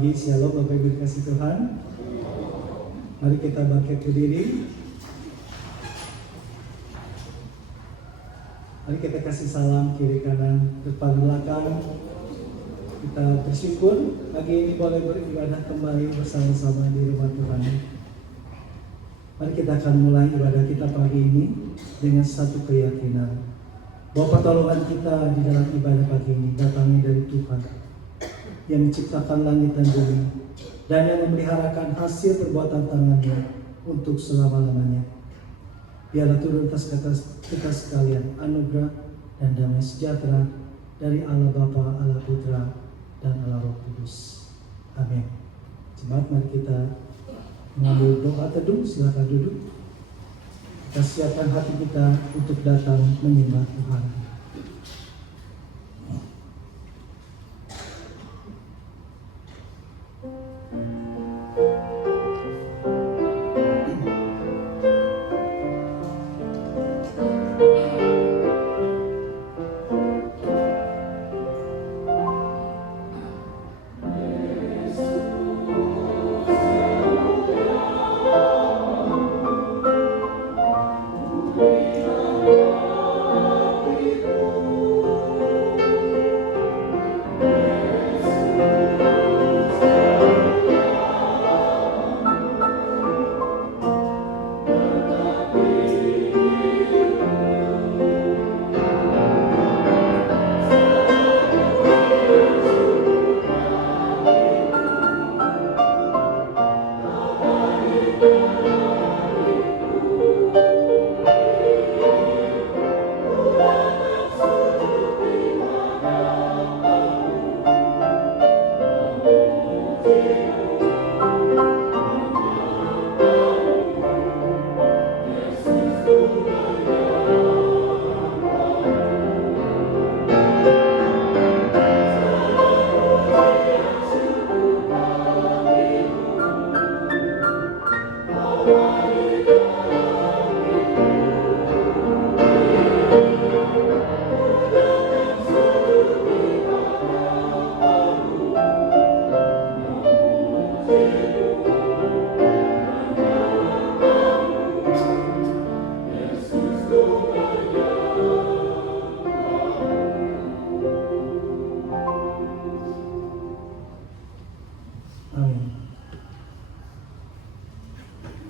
pagi, shalom Bapak Ibu dikasih Tuhan. Mari kita bangkit berdiri. Mari kita kasih salam kiri kanan, depan belakang. Kita bersyukur pagi ini boleh beribadah kembali bersama-sama di rumah Tuhan. Mari kita akan mulai ibadah kita pagi ini dengan satu keyakinan bahwa pertolongan kita di dalam ibadah pagi ini datangnya dari Tuhan yang menciptakan langit dan bumi dan yang memeliharakan hasil perbuatan tangannya untuk selama-lamanya. Biarlah turun atas kita sekalian anugerah dan damai sejahtera dari Allah Bapa, Allah Putra, dan Allah Roh Kudus. Amin. Jemaat, mari kita mengambil doa teduh. Silakan duduk. Kita siapkan hati kita untuk datang menyembah Tuhan.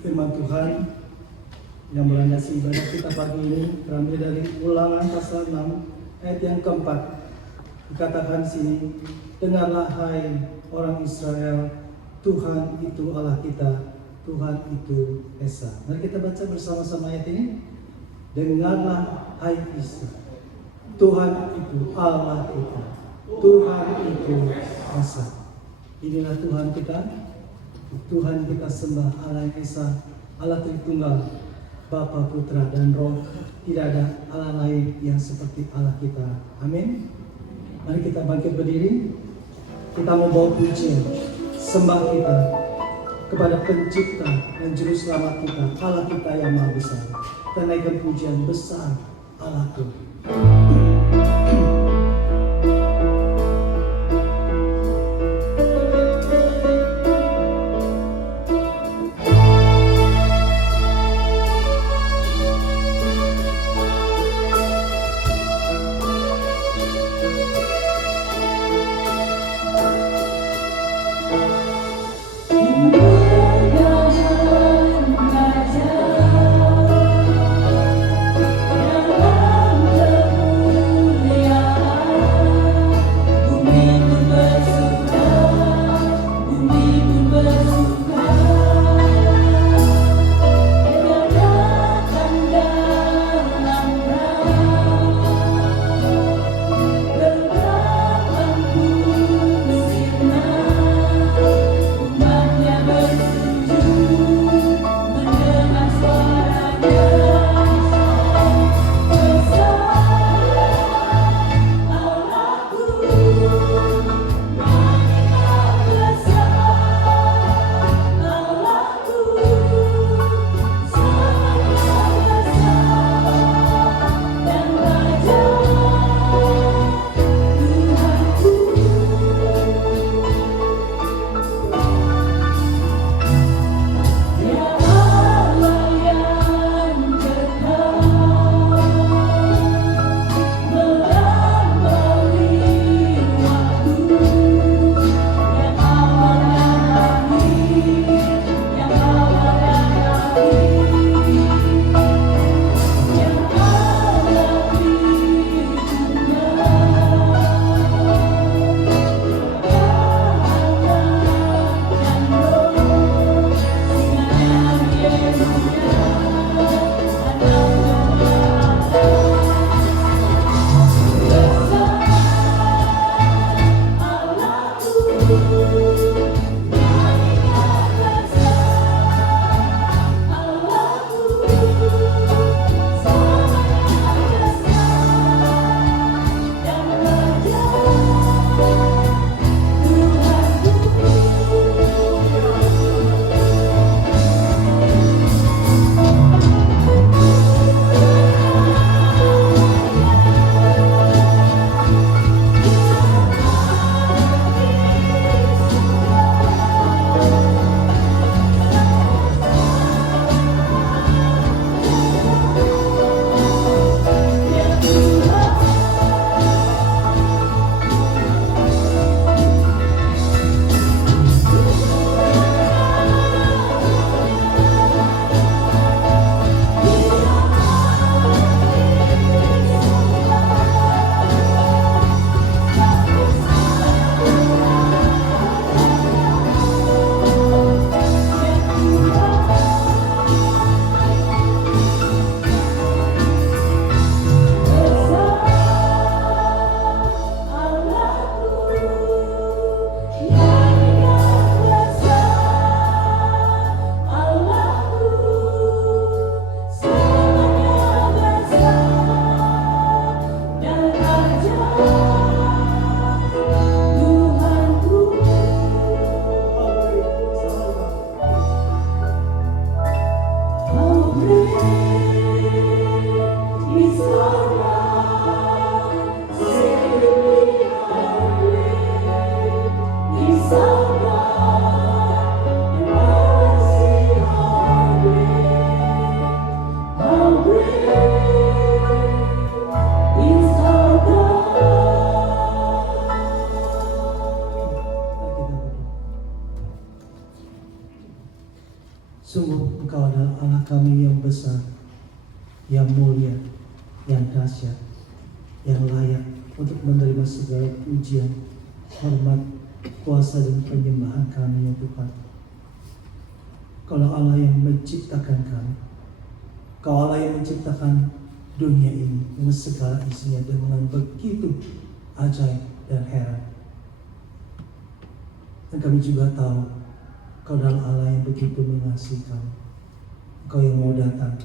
Firman Tuhan yang melandasi ibadah kita pagi ini terambil dari Ulangan pasal 6 ayat yang keempat. Dikatakan sini, dengarlah hai orang Israel, Tuhan itu Allah kita, Tuhan itu Esa. Mari kita baca bersama-sama ayat ini. Dengarlah hai Israel, Tuhan itu Allah kita, Tuhan itu Esa. Inilah Tuhan kita. Tuhan kita sembah, Allah yang Esa, Allah Tritunggal, Bapa, Putra, dan Roh. Tidak ada Allah lain yang seperti Allah kita. Amin. Mari kita bangkit berdiri. Kita membawa pujian, sembah kita kepada Pencipta dan Juru Selamat kita, Allah kita yang Maha Besar. Kita naikkan pujian besar Allahku. Raja Sungguh Engkau adalah Allah kami yang besar, yang mulia, yang dahsyat, yang layak untuk menerima segala pujian, hormat, kuasa dan penyembahan kami ya Tuhan. Kaulah Allah yang menciptakan kami. Kau Allah yang menciptakan dunia ini dengan segala isinya dengan begitu ajaib dan heran. Dan kami juga tahu Kau adalah Allah yang begitu mengasihi kami. Kau yang mau datang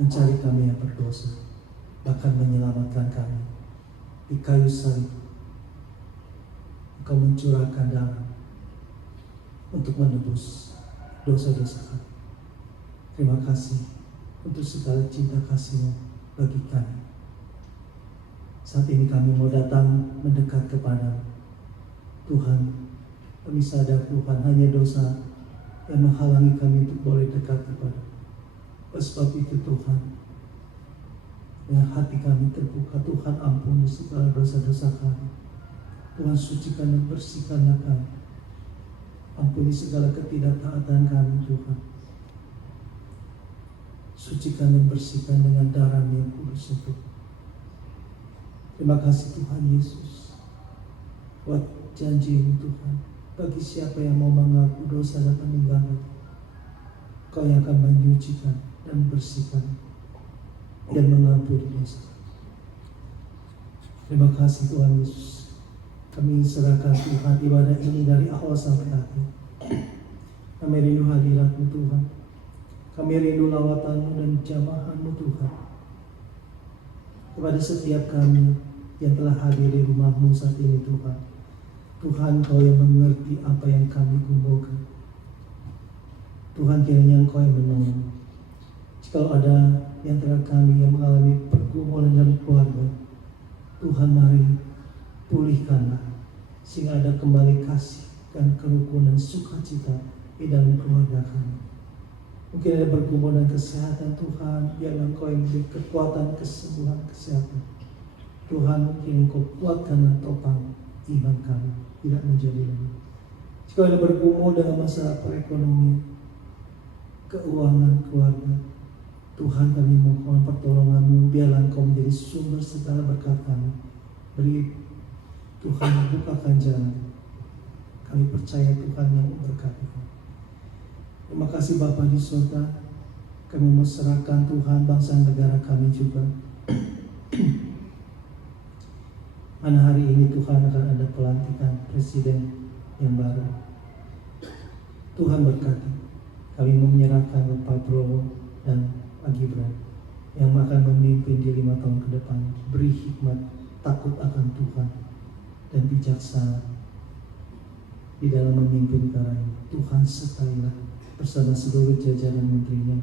mencari kami yang berdosa, bahkan menyelamatkan kami di kayu salib. Kau mencurahkan darah untuk menebus dosa-dosa kami. Terima kasih untuk segala cinta kasih-Mu bagi kami. Saat ini kami mau datang mendekat kepada Tuhan. Kami sadar Tuhan hanya dosa yang menghalangi kami untuk boleh dekat kepada. Oleh sebab itu Tuhan, dengan hati kami terbuka, Tuhan ampuni segala dosa-dosa kami. Tuhan sucikan dan bersihkanlah kami. Ampuni segala ketidaktaatan kami Tuhan. Sucikan dan bersihkan dengan darah-Mu yang kudus itu. Terima kasih Tuhan Yesus buat janji-Mu Tuhan. Bagi siapa yang mau mengaku dosa dan meninggalkan, Kau yang akan menyucikan dan bersihkan dan mengampuni dosa. Terima kasih Tuhan Yesus. Kami serahkan Tuhan ibadah ini dari awal sampai akhir. Kami rindu hadirat-Mu Tuhan. Kami rindu lawatan-Mu dan jamahan-Mu Tuhan. Kepada setiap kami yang telah hadir di rumah-Mu saat ini Tuhan. Tuhan, Kau yang mengerti apa yang kami gumulkan. Tuhan, kiranya Engkau yang menolong. Jika ada yang antara kami yang mengalami pergumulan dalam keluarga, Tuhan mari pulihkanlah, sehingga ada kembali kasih dan kerukunan sukacita di dalam keluarga kami. Mungkin ada pergumulan kesehatan Tuhan, biarlah Engkau yang memberi kekuatan, kesembuhan, kesehatan. Tuhan, mungkin Engkau kuatkan dan topang iman kami tidak menjadi lemah. Jika ada bergumul dengan masalah perekonomian, keuangan keluarga, Tuhan kami mohon pertolongan-Mu, biarlah Engkau menjadi sumber segala berkat kami. Beri Tuhan, bukakan jalan. Kami percaya Tuhan yang memberkati kami. Terima kasih Bapa di surga. Kami mau serahkan Tuhan bangsa negara kami juga. Mana hari ini Tuhan akan ada pelantikan presiden yang baru. Tuhan berkati. Kami menyerahkan Pak Prabowo dan Pak Gibran yang akan memimpin di 5 tahun ke depan. Beri hikmat, takut akan Tuhan, dan bijaksana di dalam memimpin negara ini. Tuhan sertailah bersama seluruh jajaran menterinya.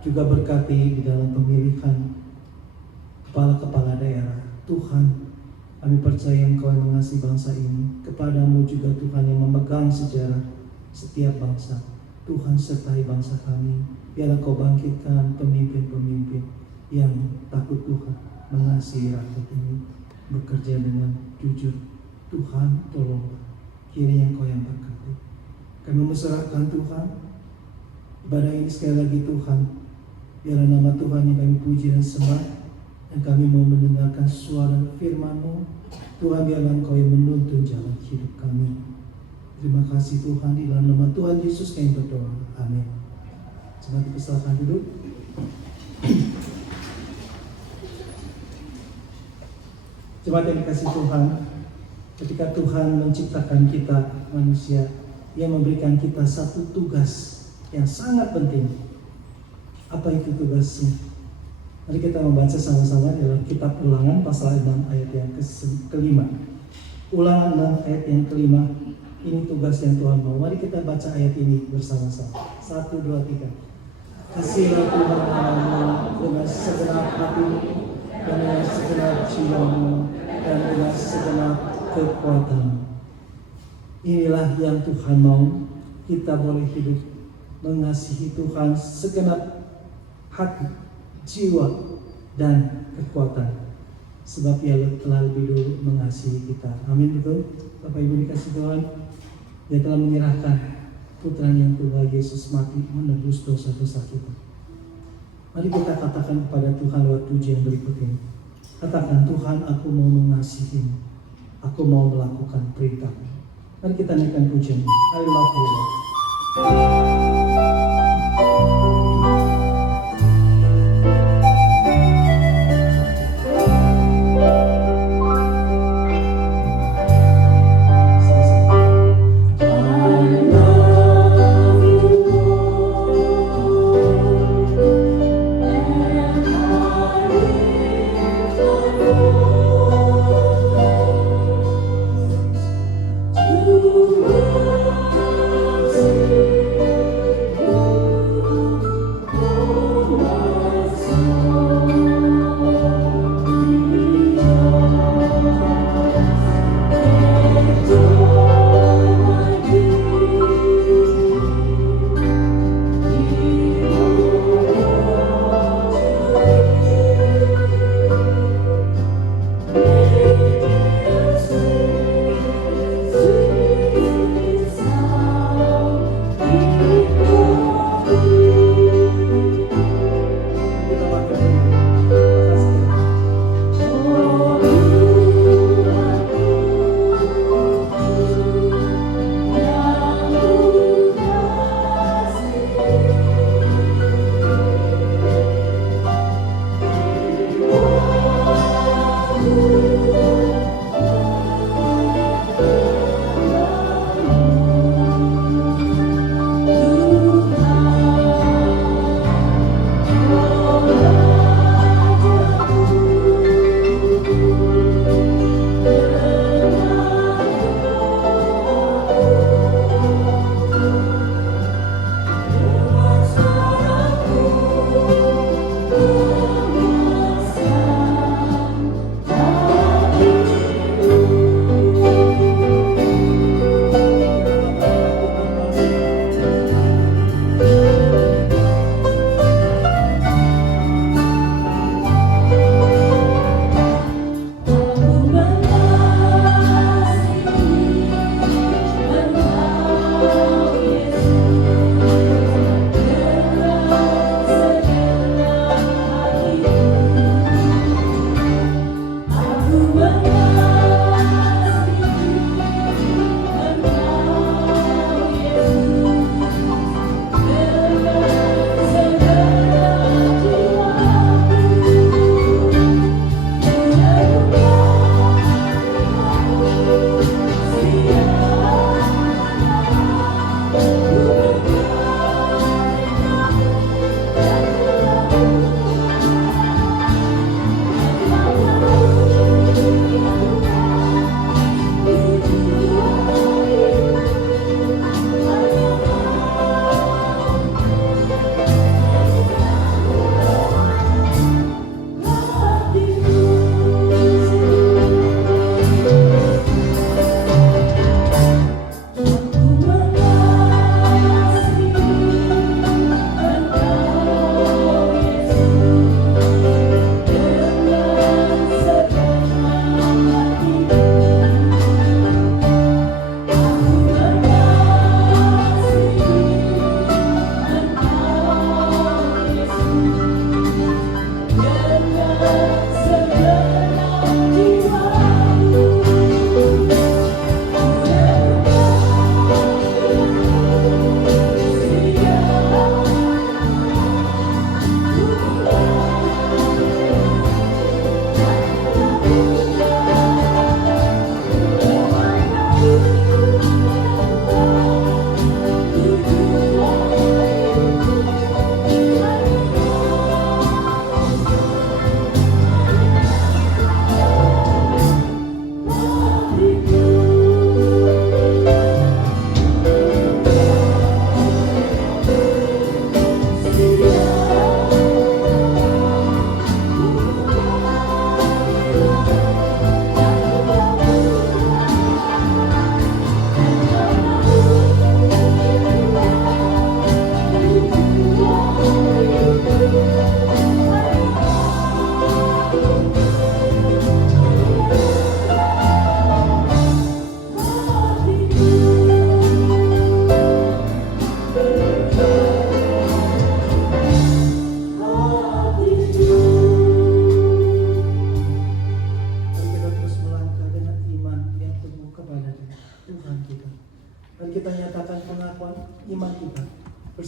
Juga berkati di dalam pemilihan kepala-kepala daerah. Tuhan, kami percaya Engkau yang mengasihi bangsa ini. Kepadamu juga Tuhan yang memegang sejarah setiap bangsa. Tuhan sertai bangsa kami. Biarlah Kau bangkitkan pemimpin-pemimpin yang takut Tuhan, mengasihi rakyat ini, bekerja dengan jujur. Tuhan tolonglah, kiranya Engkau yang berkati. Kami menserahkan Tuhan ibadah ini sekali lagi Tuhan. Biarlah nama Tuhan yang kami puji dan sembah. Dan kami mau mendengarkan suara firman-Mu. Tuhan, biarlah Engkau yang menuntun jalan hidup kami. Terima kasih Tuhan, di dalam nama Tuhan Yesus kami berdoa. Amin. Coba dipersilakan duduk. Jemaat yang dikasihi Tuhan, ketika Tuhan menciptakan kita manusia, Ia memberikan kita satu tugas yang sangat penting. Apa itu tugasnya? Mari kita membaca sama-sama dalam kitab Ulangan pasal 6 ayat yang ke-5. Ulangan 6 ayat yang ke-5. Ini tugas yang Tuhan mau. Mari kita baca ayat ini bersama-sama. 1, 2, 3. Kasihlah Tuhan Allahmu dengan segenap hatimu dan dengan segenap jiwamu, dan dengan segenap kekuatanmu. Inilah yang Tuhan mau, kita boleh hidup mengasihi Tuhan segenap hati, jiwa, dan kekuatan. Sebab Ia telah lebih dulu mengasihi kita. Amin, betul? Bapak Ibu dikasih Tuhan, Dia telah menyerahkan putra yang tua Yesus mati menebus dosa-dosa kita. Mari kita katakan kepada Tuhan lewat pujian berikut ini. Katakan, Tuhan, aku mau mengasihi-Mu, aku mau melakukan perintah-Mu. Mari kita naikkan pujian. I love you, Lord. To worship you.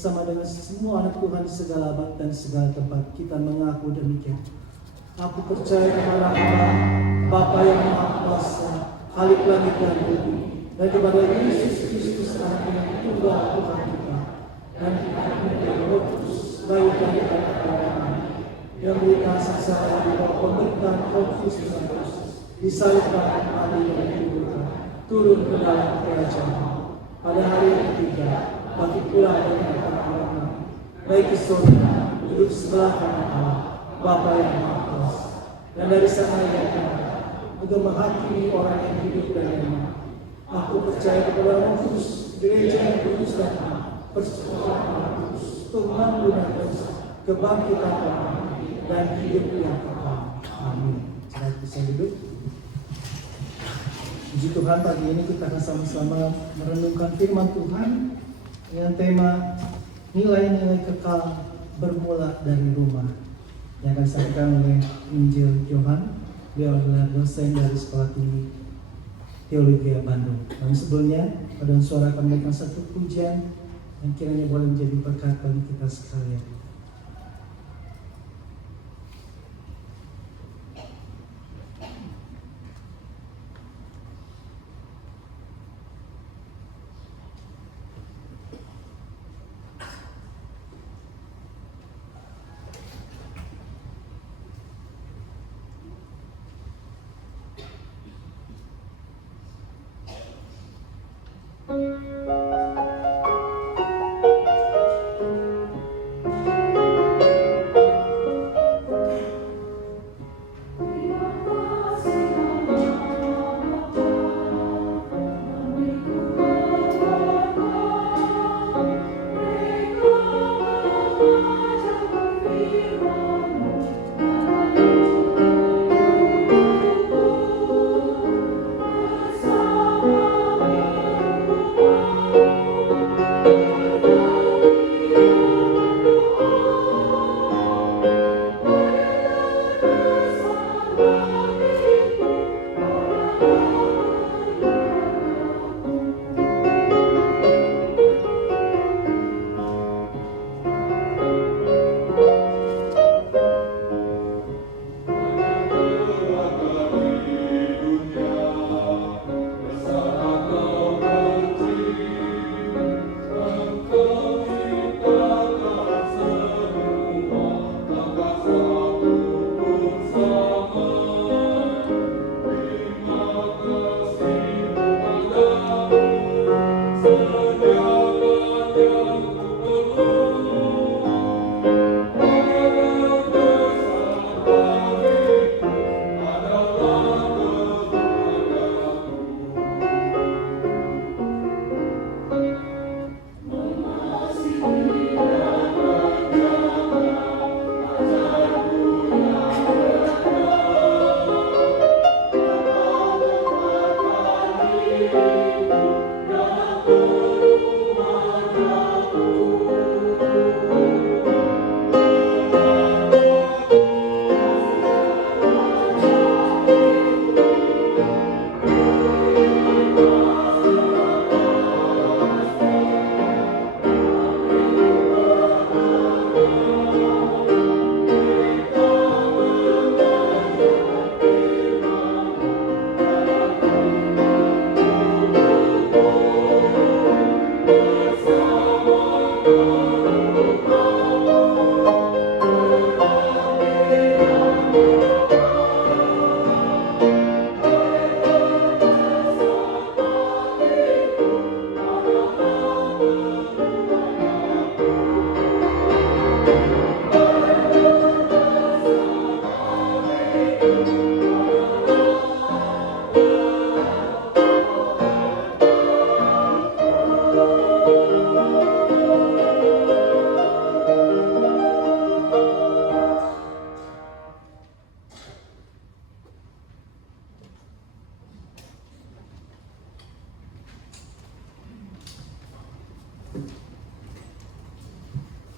bersama dengan semua anak Tuhan di segala abad dan segala tempat, kita mengaku demikian. Aku percaya kepada Allah, Bapa yang Maha Kuasa, Khalik langit dan bumi, dan kepada Yesus Kristus Anak yang tunggal Tuhan kita, dan kepada Roh Kudus, baik dari Allah yang berikan sengsara di bawah pemerintahan Pontius Pilatus, disalibkan, mati dan dikuburkan, turun ke dalam kerajaan. Pada hari yang ketiga, bangkit pula dengan kekuatan, baik di surga, duduk sebelah kanan Allah, Bapa yang Maha Kuasa, dan dari sana ia datang untuk menghakimi orang yang hidup dan yang mati. Aku percaya kepada Roh Kudus, gereja yang kudus dan persekutuan kudus, Tuhan Tuhan Yesus, kebangkitan orang dan hidup yang kekal. Amin. Saya bisa duduk. Puji Tuhan, pagi ini kita akan sama-sama merenungkan firman Tuhan dengan tema nilai-nilai kekal bermula dari rumah, yang akan disampaikan oleh Injil Yohan. Beliau adalah dosen dari Sekolah Tinggi Teologi Bandung. Dan sebelumnya, pada suara akan memberikan satu pujian yang kiranya boleh menjadi berkat bagi kita sekalian.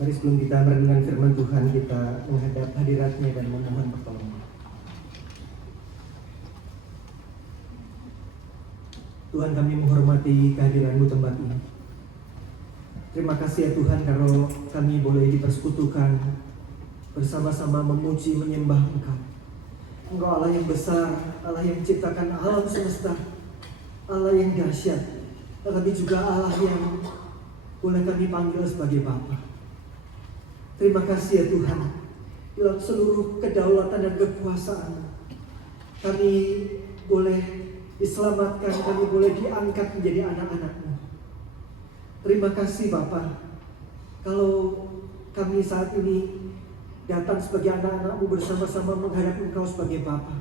Mari sebelum kita merenungkan firman Tuhan, kita menghadap hadirat-Nya dan memohon pertolongan. Tuhan, kami menghormati kehadiran-Mu tempat ini. Terima kasih ya Tuhan kalau kami boleh dipersekutukan bersama-sama memuji menyembah Engkau. Engkau Allah yang besar, Allah yang menciptakan alam semesta, Allah yang dahsyat, tetapi juga Allah yang boleh kami panggil sebagai Bapa. Terima kasih ya Tuhan, dalam seluruh kedaulatan dan kekuasaan kami boleh diselamatkan, kami boleh diangkat menjadi anak-anak-Mu. Terima kasih Bapa, kalau kami saat ini datang sebagai anak-anak-Mu bersama-sama menghadap Engkau sebagai Bapa.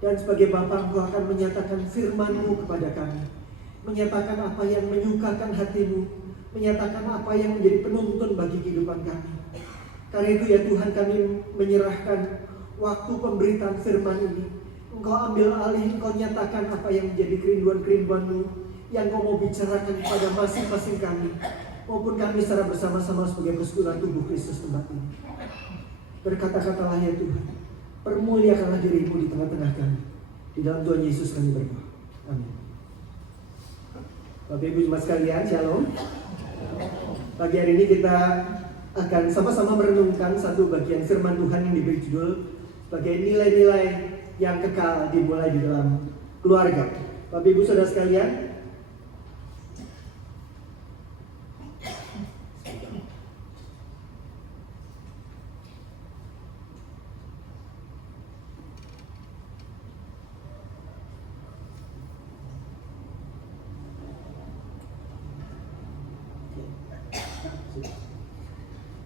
Dan sebagai Bapa Engkau akan menyatakan firman-Mu kepada kami, menyatakan apa yang menyukakan hati-Mu, menyatakan apa yang menjadi penuntun bagi kehidupan kami. Karena itu ya Tuhan, kami menyerahkan waktu pemberitaan firman ini. Engkau ambil alih, Engkau nyatakan apa yang menjadi kerinduan-kerinduan-Mu yang Kau mau bicarakan kepada masing-masing kami, maupun kami secara bersama-sama sebagai persekutuan tubuh Kristus tempat ini. Berkata-katalah ya Tuhan, permuliakanlah diri-Mu di tengah-tengah kami. Di dalam Tuhan Yesus kami berdoa. Amin. Bapak Ibu jemaat sekalian, Shalom. Pagi hari ini kita akan sama-sama merenungkan satu bagian firman Tuhan yang diberi judul sebagai nilai-nilai yang kekal dimulai di dalam keluarga. Bapak Ibu Saudara sekalian,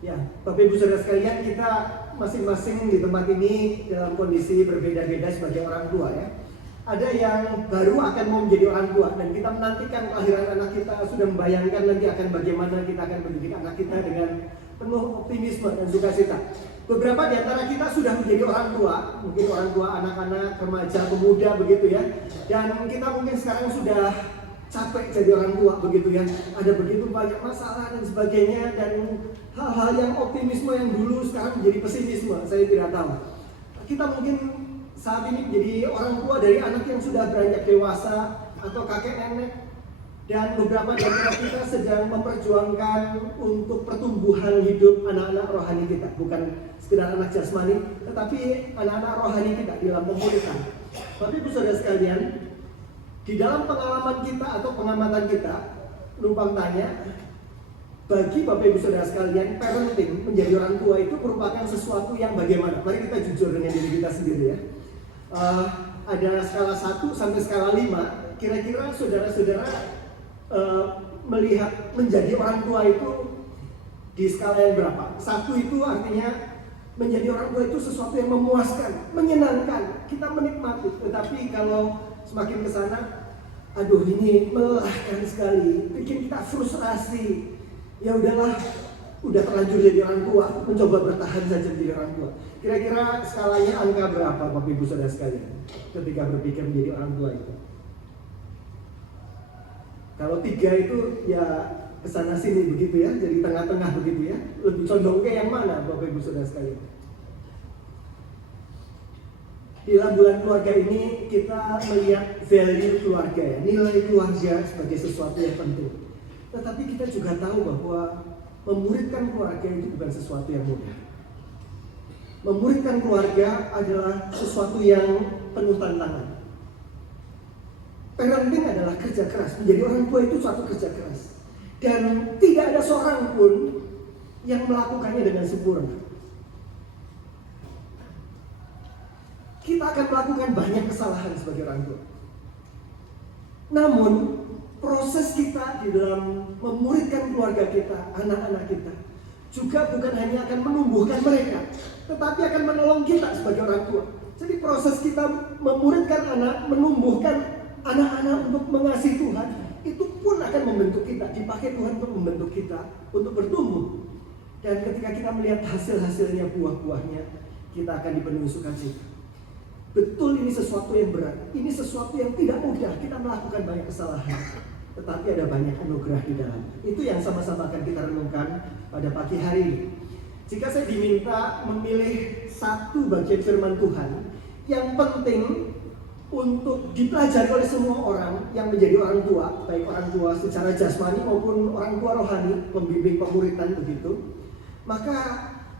ya, Bapak Ibu Saudara sekalian, kita masing-masing di tempat ini dalam kondisi berbeda-beda sebagai orang tua ya. Ada yang baru akan mau menjadi orang tua dan kita menantikan kelahiran anak kita, sudah membayangkan nanti akan bagaimana kita akan mendidik anak kita dengan penuh optimisme dan sukacita. Beberapa di antara kita sudah menjadi orang tua, mungkin orang tua anak-anak, remaja, pemuda begitu ya. Dan kita mungkin sekarang sudah capek jadi orang tua begitu ya. Ada begitu banyak masalah dan sebagainya, dan hal-hal yang optimisme yang dulu sekarang menjadi pesimisme. Saya tidak tahu. Kita mungkin saat ini menjadi orang tua dari anak yang sudah beranjak dewasa atau kakek nenek, dan beberapa dari kita sedang memperjuangkan untuk pertumbuhan hidup anak-anak rohani kita, bukan sekedar anak jasmani, tetapi anak-anak rohani kita di dalam pemuritan. Tapi Ibu Saudara sekalian, di dalam pengalaman kita atau pengamatan kita, numpang tanya, bagi Bapak Ibu Saudara sekalian, parenting, menjadi orang tua itu merupakan sesuatu yang bagaimana? Mari kita jujur dengan diri kita sendiri ya. Ada skala 1 sampai skala 5, kira-kira saudara-saudara melihat menjadi orang tua itu di skala yang berapa? 1 itu artinya menjadi orang tua itu sesuatu yang memuaskan, menyenangkan, kita menikmati. Tetapi kalau semakin ke sana, aduh ini melelahkan sekali, bikin kita frustrasi. Ya udahlah, udah terlanjur jadi orang tua, mencoba bertahan saja menjadi orang tua. Kira-kira skalanya angka berapa Bapak Ibu Saudara sekalian ketika berpikir menjadi orang tua itu? Kalau 3 itu ya kesana sini begitu ya, jadi tengah-tengah begitu ya. Lebih condong ke yang mana Bapak Ibu Saudara sekalian? Di dalam bulan keluarga ini kita melihat value keluarga ya, nilai keluarga sebagai sesuatu yang penting. Tetapi kita juga tahu bahwa memuridkan keluarga itu bukan sesuatu yang mudah. Memuridkan keluarga adalah sesuatu yang penuh tantangan. Parenting adalah kerja keras, menjadi orang tua itu suatu kerja keras. Dan tidak ada seorang pun yang melakukannya dengan sempurna. Kita akan melakukan banyak kesalahan sebagai orang tua. Namun, proses kita di dalam memuridkan keluarga kita, anak-anak kita, juga bukan hanya akan menumbuhkan mereka, tetapi akan menolong kita sebagai orang tua. Jadi proses kita memuridkan anak, menumbuhkan anak-anak untuk mengasihi Tuhan, itu pun akan membentuk kita, dipakai Tuhan untuk membentuk kita, untuk bertumbuh. Dan ketika kita melihat hasil-hasilnya, buah-buahnya, kita akan dipenuhi sukacita. Betul, ini sesuatu yang berat, ini sesuatu yang tidak mudah, kita melakukan banyak kesalahan, tetapi ada banyak anugerah di dalam. Itu yang sama-sama akan kita renungkan pada pagi hari ini. Jika saya diminta memilih satu bagian firman Tuhan yang penting untuk dipelajari oleh semua orang yang menjadi orang tua, baik orang tua secara jasmani maupun orang tua rohani, pembimbing pemuritan begitu. Maka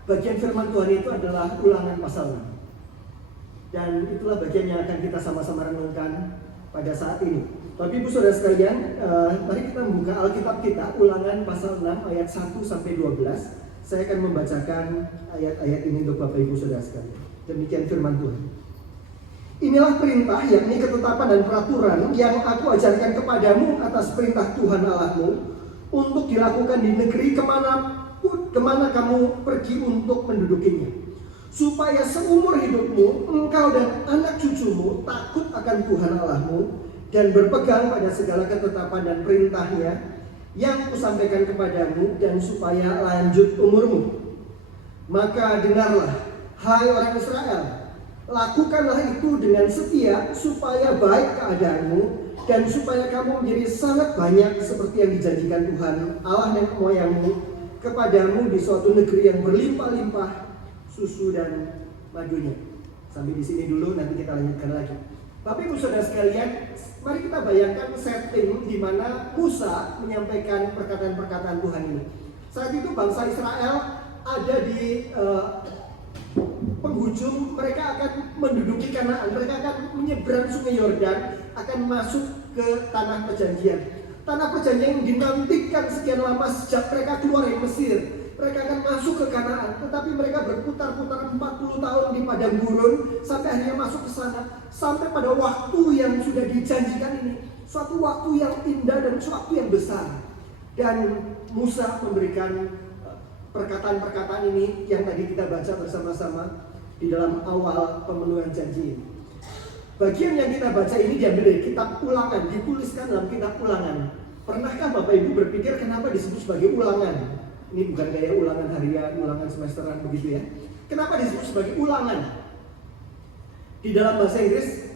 bagian firman Tuhan itu adalah Ulangan pasal 6. Dan itulah bagian yang akan kita sama-sama renungkan pada saat ini. Bapak Ibu Saudara sekalian, mari kita membuka Alkitab kita, Ulangan pasal 6 ayat 1 sampai 12. Saya akan membacakan ayat-ayat ini untuk Bapak Ibu Saudara sekalian. Demikian firman Tuhan. Inilah perintah, yakni ketetapan dan peraturan yang aku ajarkan kepadamu atas perintah Tuhan Allahmu untuk dilakukan di negeri kemana kamu pergi untuk mendudukinya, supaya seumur hidupmu engkau dan anak cucumu takut akan Tuhan Allahmu dan berpegang pada segala ketetapan dan perintahnya yang kusampaikan kepadamu, dan supaya lanjut umurmu. Maka dengarlah, hai orang Israel, lakukanlah itu dengan setia, supaya baik keadaanmu dan supaya kamu menjadi sangat banyak seperti yang dijanjikan Tuhan Allah nenek moyangmu kepadamu di suatu negeri yang berlimpah-limpah susu dan madunya. Sampai di sini dulu, nanti kita lanjutkan lagi. Bapak Ibu Saudara sekalian, mari kita bayangkan setting di mana Musa menyampaikan perkataan-perkataan Tuhan ini. Saat itu bangsa Israel ada di penghujung, mereka akan menduduki Kanaan, mereka akan menyeberang sungai Yordan, akan masuk ke tanah perjanjian. Tanah perjanjian yang dinantikan sekian lama sejak mereka keluar dari Mesir. Mereka akan masuk ke Kanaan, tetapi mereka berputar-putar 40 tahun di padang gurun sampai akhirnya masuk ke sana. Sampai pada waktu yang sudah dijanjikan ini, suatu waktu yang indah dan suatu yang besar. Dan Musa memberikan perkataan-perkataan ini yang tadi kita baca bersama-sama di dalam awal pemenuhan janji. Bagian yang kita baca ini diambil dari kitab Ulangan, dituliskan dalam kitab Ulangan. Pernahkah Bapak Ibu berpikir kenapa disebut sebagai ulangan? Ini bukan kayak ulangan harian, ulangan semesteran begitu ya. Kenapa disebut sebagai ulangan? Di dalam bahasa Inggris,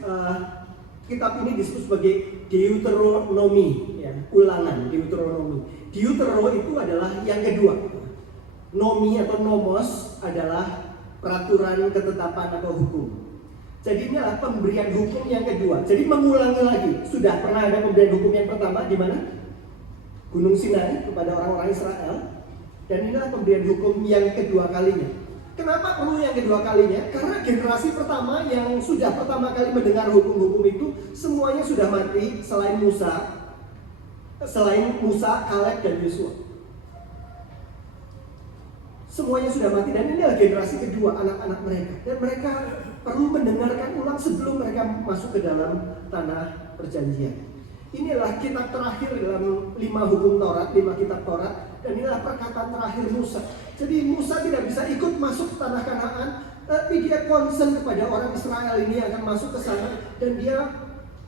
kitab ini disebut sebagai Deuteronomy, ya, ulangan, Deuteronomy. Deutero itu adalah yang kedua. Nomi atau nomos adalah peraturan, ketetapan atau hukum. Jadi ini adalah pemberian hukum yang kedua. Jadi mengulangi lagi. Sudah pernah ada pemberian hukum yang pertama di mana? Gunung Sinai kepada orang-orang Israel. Dan inilah pemberian hukum yang kedua kalinya. Kenapa perlu yang kedua kalinya? Karena generasi pertama yang sudah pertama kali mendengar hukum-hukum itu semuanya sudah mati selain Musa, Kaleb dan Yosua. Semuanya sudah mati, dan ini adalah generasi kedua anak-anak mereka. Dan mereka perlu mendengarkan ulang sebelum mereka masuk ke dalam tanah perjanjian. Inilah kitab terakhir dalam 5 hukum Taurat, 5 kitab Taurat. Dan inilah perkataan terakhir Musa. Jadi Musa tidak bisa ikut masuk ke tanah Kanaan, tapi dia concern kepada orang Israel ini yang akan masuk ke sana. Dan dia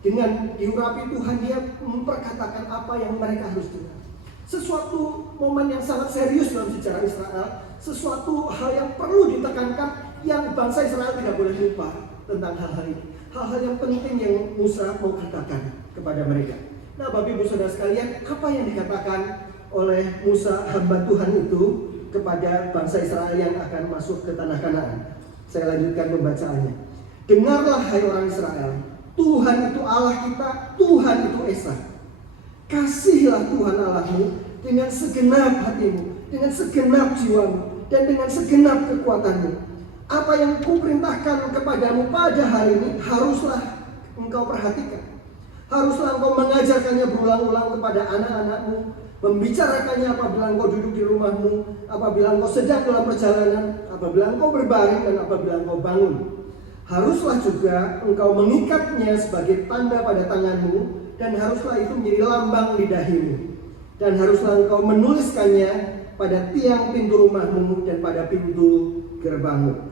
dengan diurapi Tuhan, dia memperkatakan apa yang mereka harus dengar. Sesuatu momen yang sangat serius dalam sejarah Israel, sesuatu hal yang perlu ditekankan, yang bangsa Israel tidak boleh lupa tentang hal-hal ini. Hal-hal yang penting yang Musa mau katakan kepada mereka. Nah, Bapak Ibu Saudara sekalian, apa yang dikatakan oleh Musa hamba Tuhan itu kepada bangsa Israel yang akan masuk ke tanah Kanaan? Saya lanjutkan pembacaannya. Dengarlah hai orang Israel, Tuhan itu Allah kita, Tuhan itu Esa. Kasihlah Tuhan Allahmu dengan segenap hatimu, dengan segenap jiwamu, dan dengan segenap kekuatanmu. Apa yang kuperintahkan kepadamu pada hari ini haruslah engkau perhatikan. Haruslah engkau mengajarkannya berulang-ulang kepada anak-anakmu, membicarakannya apabila engkau duduk di rumahmu, apabila engkau sedang dalam perjalanan, apabila engkau berbaring, dan apabila engkau bangun. Haruslah juga engkau mengikatnya sebagai tanda pada tanganmu, dan haruslah itu menjadi lambang lidahimu. Dan haruslah engkau menuliskannya pada tiang pintu rumahmu dan pada pintu gerbangmu.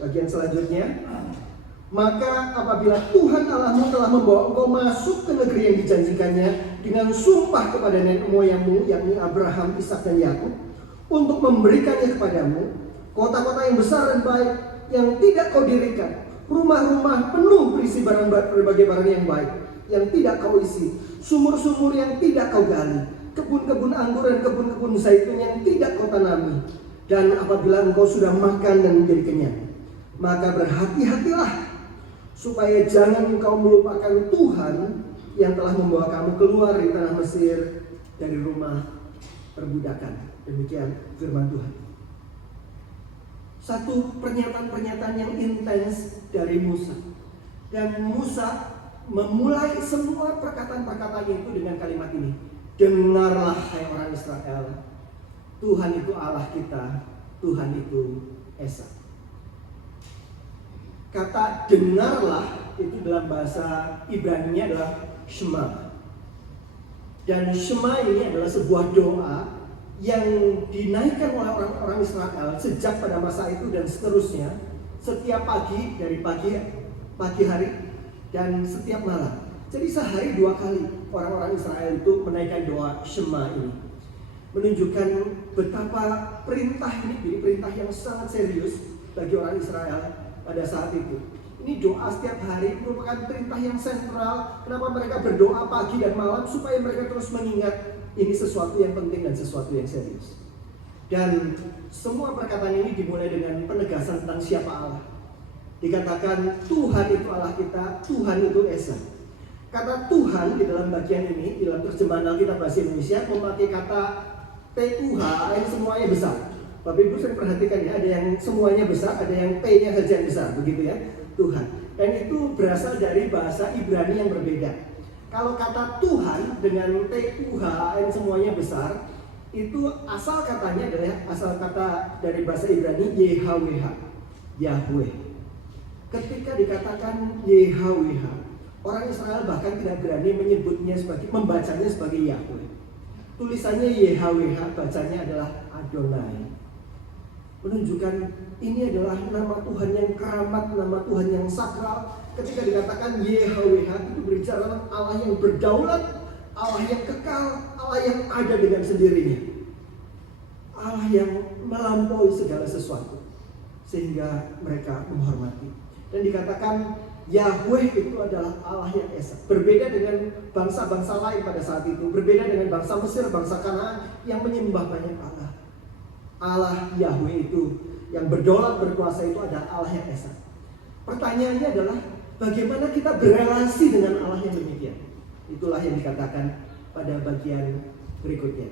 Bagian selanjutnya, maka apabila Tuhan Allahmu telah membawa engkau masuk ke negeri yang dijanjikannya dengan sumpah kepada nenek moyangmu, yakni Abraham, Ishak dan Yakub, untuk memberikannya kepadamu, kota-kota yang besar dan baik yang tidak kau dirikan, rumah-rumah penuh berisi berbagai barang yang baik yang tidak kau isi, sumur-sumur yang tidak kau gali, kebun-kebun anggur dan kebun-kebun zaitun yang tidak kau tanami. Dan apabila engkau sudah makan dan menjadi kenyang, maka berhati-hatilah supaya jangan engkau melupakan Tuhan yang telah membawa kamu keluar dari tanah Mesir, dari rumah perbudakan. Demikian firman Tuhan. Satu pernyataan-pernyataan yang intens dari Musa. Dan Musa memulai semua perkataan-perkataannya itu dengan kalimat ini. Dengarlah hai orang Israel, Tuhan itu Allah kita, Tuhan itu Esa. Kata dengarlah itu dalam bahasa Ibrani adalah Shema. Dan Shema ini adalah sebuah doa yang dinaikkan oleh orang-orang Israel sejak pada masa itu dan seterusnya, setiap pagi, dari pagi hari dan setiap malam. Jadi sehari 2 kali orang-orang Israel itu menaikkan doa Shema ini, menunjukkan betapa perintah ini jadi perintah yang sangat serius bagi orang Israel pada saat itu. Ini doa setiap hari merupakan perintah yang sentral. Kenapa mereka berdoa pagi dan malam? Supaya mereka terus mengingat ini sesuatu yang penting dan sesuatu yang serius. Dan semua perkataan ini dimulai dengan penegasan tentang siapa Allah. Dikatakan Tuhan itu Allah kita, Tuhan itu Esa. Kata Tuhan di dalam bagian ini, dalam terjemahan Alkitab bahasa Indonesia, memakai kata TUH yang semuanya besar. Bapak Ibu sering perhatikan ya, ada yang semuanya besar, ada yang P-nya saja yang besar, begitu ya, Tuhan. Dan itu berasal dari bahasa Ibrani yang berbeda. Kalau kata Tuhan dengan TUH yang semuanya besar, itu asal katanya adalah asal kata dari bahasa Ibrani YHWH, Yahweh. Ketika dikatakan YHWH, orang Israel bahkan tidak berani menyebutnya membacanya sebagai Yahweh. Tulisannya YHWH, bacanya adalah Adonai. Menunjukkan ini adalah nama Tuhan yang keramat, nama Tuhan yang sakral. Ketika dikatakan YHWH, itu berbicara tentang Allah yang berdaulat, Allah yang kekal, Allah yang ada dengan sendirinya, Allah yang melampaui segala sesuatu, sehingga mereka menghormati. Dan dikatakan Yahweh itu adalah Allah yang Esa. Berbeda dengan bangsa-bangsa lain pada saat itu, berbeda dengan bangsa Mesir, bangsa Kanaan yang menyembah banyak Allah. Allah Yahweh itu yang berdaulat berkuasa itu adalah Allah yang Esa. Pertanyaannya adalah bagaimana kita berelasi dengan Allah yang demikian? Itulah yang dikatakan pada bagian berikutnya.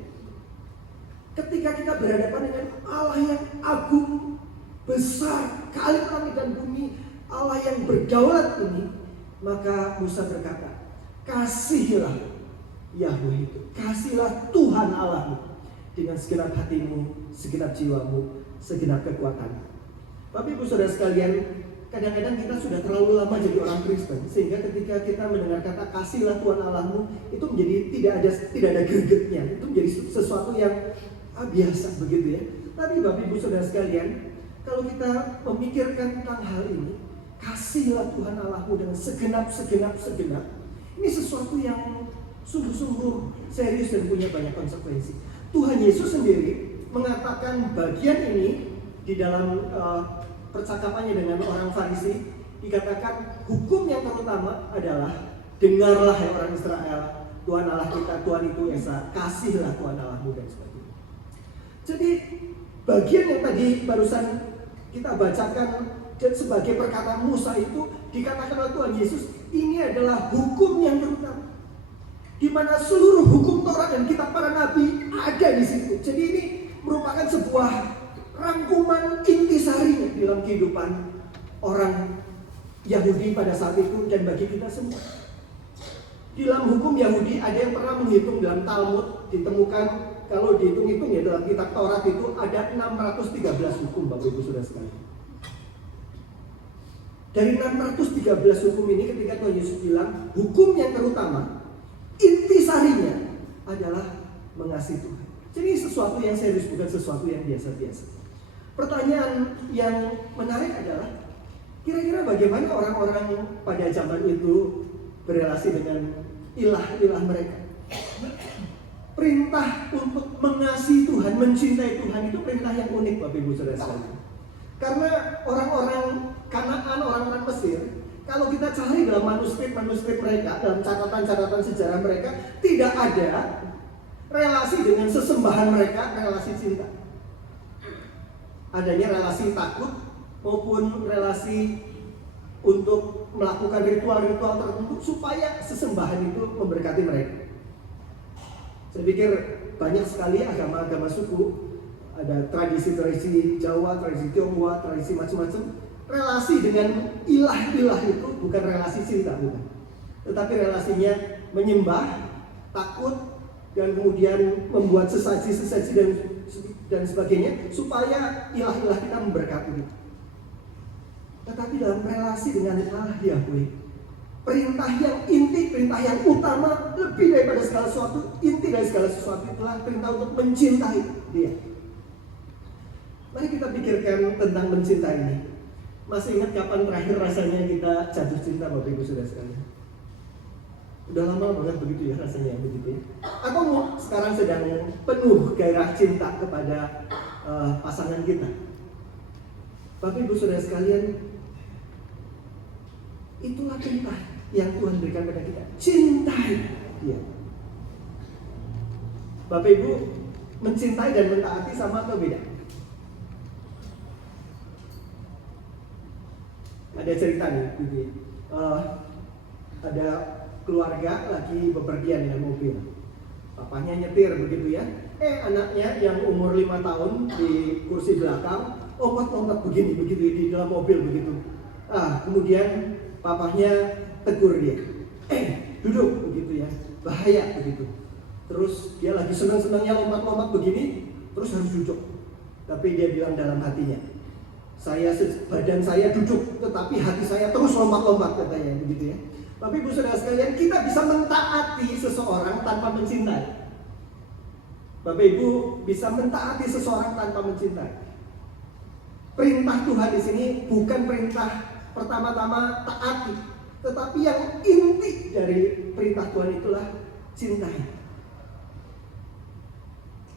Ketika kita berhadapan dengan Allah yang agung, besar, kali langit dan bumi, Allah yang berdaulat ini, maka Musa berkata, kasihilah Yahweh itu, kasihlah Tuhan Allahmu dengan segenap hatimu, segenap jiwamu, segenap kekuatanmu. Tapi Ibu Saudara sekalian, kadang-kadang kita sudah terlalu lama jadi orang Kristen, sehingga ketika kita mendengar kata kasihlah Tuhan Allahmu, itu menjadi tidak ada gregetnya, itu menjadi sesuatu yang biasa begitu ya. Tapi Bapak Ibu Saudara sekalian, kalau kita memikirkan tentang hal ini, kasihlah Tuhan Allahmu dengan segenap, ini sesuatu yang sungguh-sungguh serius dan punya banyak konsekuensi. Tuhan Yesus sendiri mengatakan bagian ini di dalam percakapannya dengan orang Farisi, dikatakan hukum yang terutama adalah dengarlah hai orang Israel, Tuhan Allah kita, Tuhan itu Esa, kasihlah Tuhan Allahmu dan sebagainya. Jadi bagian yang tadi barusan kita bacakan dan sebagai perkataan Musa itu dikatakan oleh Tuhan Yesus, ini adalah hukum yang terutama, di mana seluruh hukum Taurat dan kitab para nabi ada di situ. Jadi ini merupakan sebuah rangkuman intisarinya dalam kehidupan orang Yahudi pada saat itu dan bagi kita semua. Di dalam hukum Yahudi ada yang pernah menghitung dalam Talmud, ditemukan kalau dihitung-hitung ya dalam kitab Taurat itu ada 613 hukum Bapak Ibu Saudara sekalian. Dari 613 hukum ini ketika Tuhan Yesus bilang hukum yang terutama, intisarinya adalah mengasihi Tuhan. Jadi sesuatu yang serius, bukan sesuatu yang biasa-biasa. Pertanyaan yang menarik adalah kira-kira bagaimana orang-orang pada zaman itu berelasi dengan ilah-ilah mereka. Perintah untuk mengasihi Tuhan, mencintai Tuhan itu perintah yang unik Bapak Ibu Saudara sekalian. Karena orang-orang Kanaan, orang-orang Mesir, kalau kita cari dalam manuskrip mereka, dalam catatan-catatan sejarah mereka, tidak ada relasi dengan sesembahan mereka, relasi cinta. Adanya relasi takut maupun relasi untuk melakukan ritual-ritual tertentu supaya sesembahan itu memberkati mereka. Saya pikir banyak sekali agama-agama suku, ada tradisi-tradisi Jawa, tradisi Tionghoa, tradisi macam-macam. Relasi dengan ilah-ilah itu bukan relasi cinta, bukan. Tetapi relasinya menyembah, takut, dan kemudian membuat sesaji-sesaji dan sebagainya supaya ilah-ilah kita memberkati kita. Tetapi dalam relasi dengan Allah Yahweh, perintah yang inti, perintah yang utama, lebih daripada segala sesuatu, inti dari segala sesuatu itulah perintah untuk mencintai Dia. Mari kita pikirkan tentang mencintai ini. Masih ingat kapan terakhir rasanya kita jatuh cinta, Bapak Ibu Saudara sekalian? Udah lama banget begitu ya rasanya begitu ya. Atau sekarang sedang penuh gairah cinta kepada pasangan kita. Bapak Ibu Saudara sekalian, itulah perintah yang Tuhan berikan pada kita. Cintai Dia. Bapak Ibu mencintai dan mentaati sama atau beda? Ada cerita nih, ada keluarga lagi bepergian dengan mobil. Papanya nyetir begitu ya. Anaknya yang umur 5 tahun di kursi belakang lompat-lompat begini begitu di dalam mobil begitu. Kemudian papanya tegur dia. Duduk begitu ya. Bahaya begitu. Terus dia lagi senang-senangnya lompat-lompat begini, terus harus duduk. Tapi dia bilang dalam hatinya, badan saya duduk, tetapi hati saya terus lompat-lompat, katanya begitu ya. Tapi Ibu Saudara sekalian, kita bisa mentaati seseorang tanpa mencintai. Bapak Ibu bisa mentaati seseorang tanpa mencintai. Perintah Tuhan di sini bukan perintah pertama-tama taati, tetapi yang inti dari perintah Tuhan itulah cintai.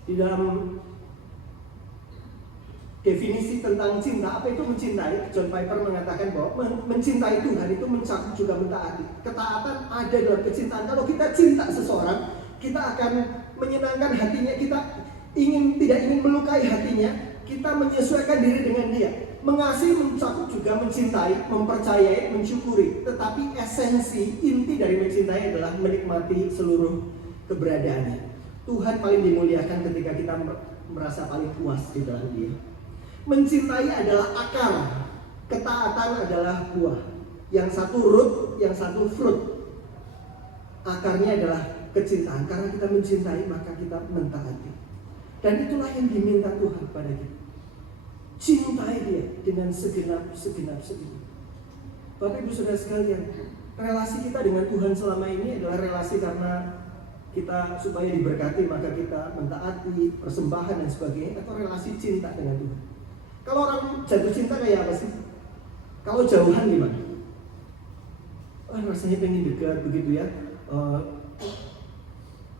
Di dalam definisi tentang cinta, apa itu mencintai? John Piper mengatakan bahwa mencintai Tuhan itu mencakup juga mentaati. Ketaatan ada dalam kecintaan. Kalau kita cinta seseorang, kita akan menyenangkan hatinya, kita tidak ingin melukai hatinya, kita menyesuaikan diri dengan dia. Mengasihi mencakup juga mencintai, mempercayai, mensyukuri. Tetapi esensi inti dari mencintai adalah menikmati seluruh keberadaannya. Tuhan paling dimuliakan ketika kita merasa paling puas di dalam Dia. Mencintai adalah akar, ketaatan adalah buah. Yang satu root, yang satu fruit. Akarnya adalah kecintaan. Karena kita mencintai, maka kita mentaati. Dan itulah yang diminta Tuhan kepada kita. Cintai Dia dengan segenap. Bapak Ibu Saudara sekalian, relasi kita dengan Tuhan selama ini adalah relasi karena kita supaya diberkati, maka kita mentaati, persembahan dan sebagainya, atau relasi cinta dengan Tuhan. Kalau orang jatuh cinta kayak apa sih? Kalau jauhan gimana? Rasanya pengen dekat begitu ya.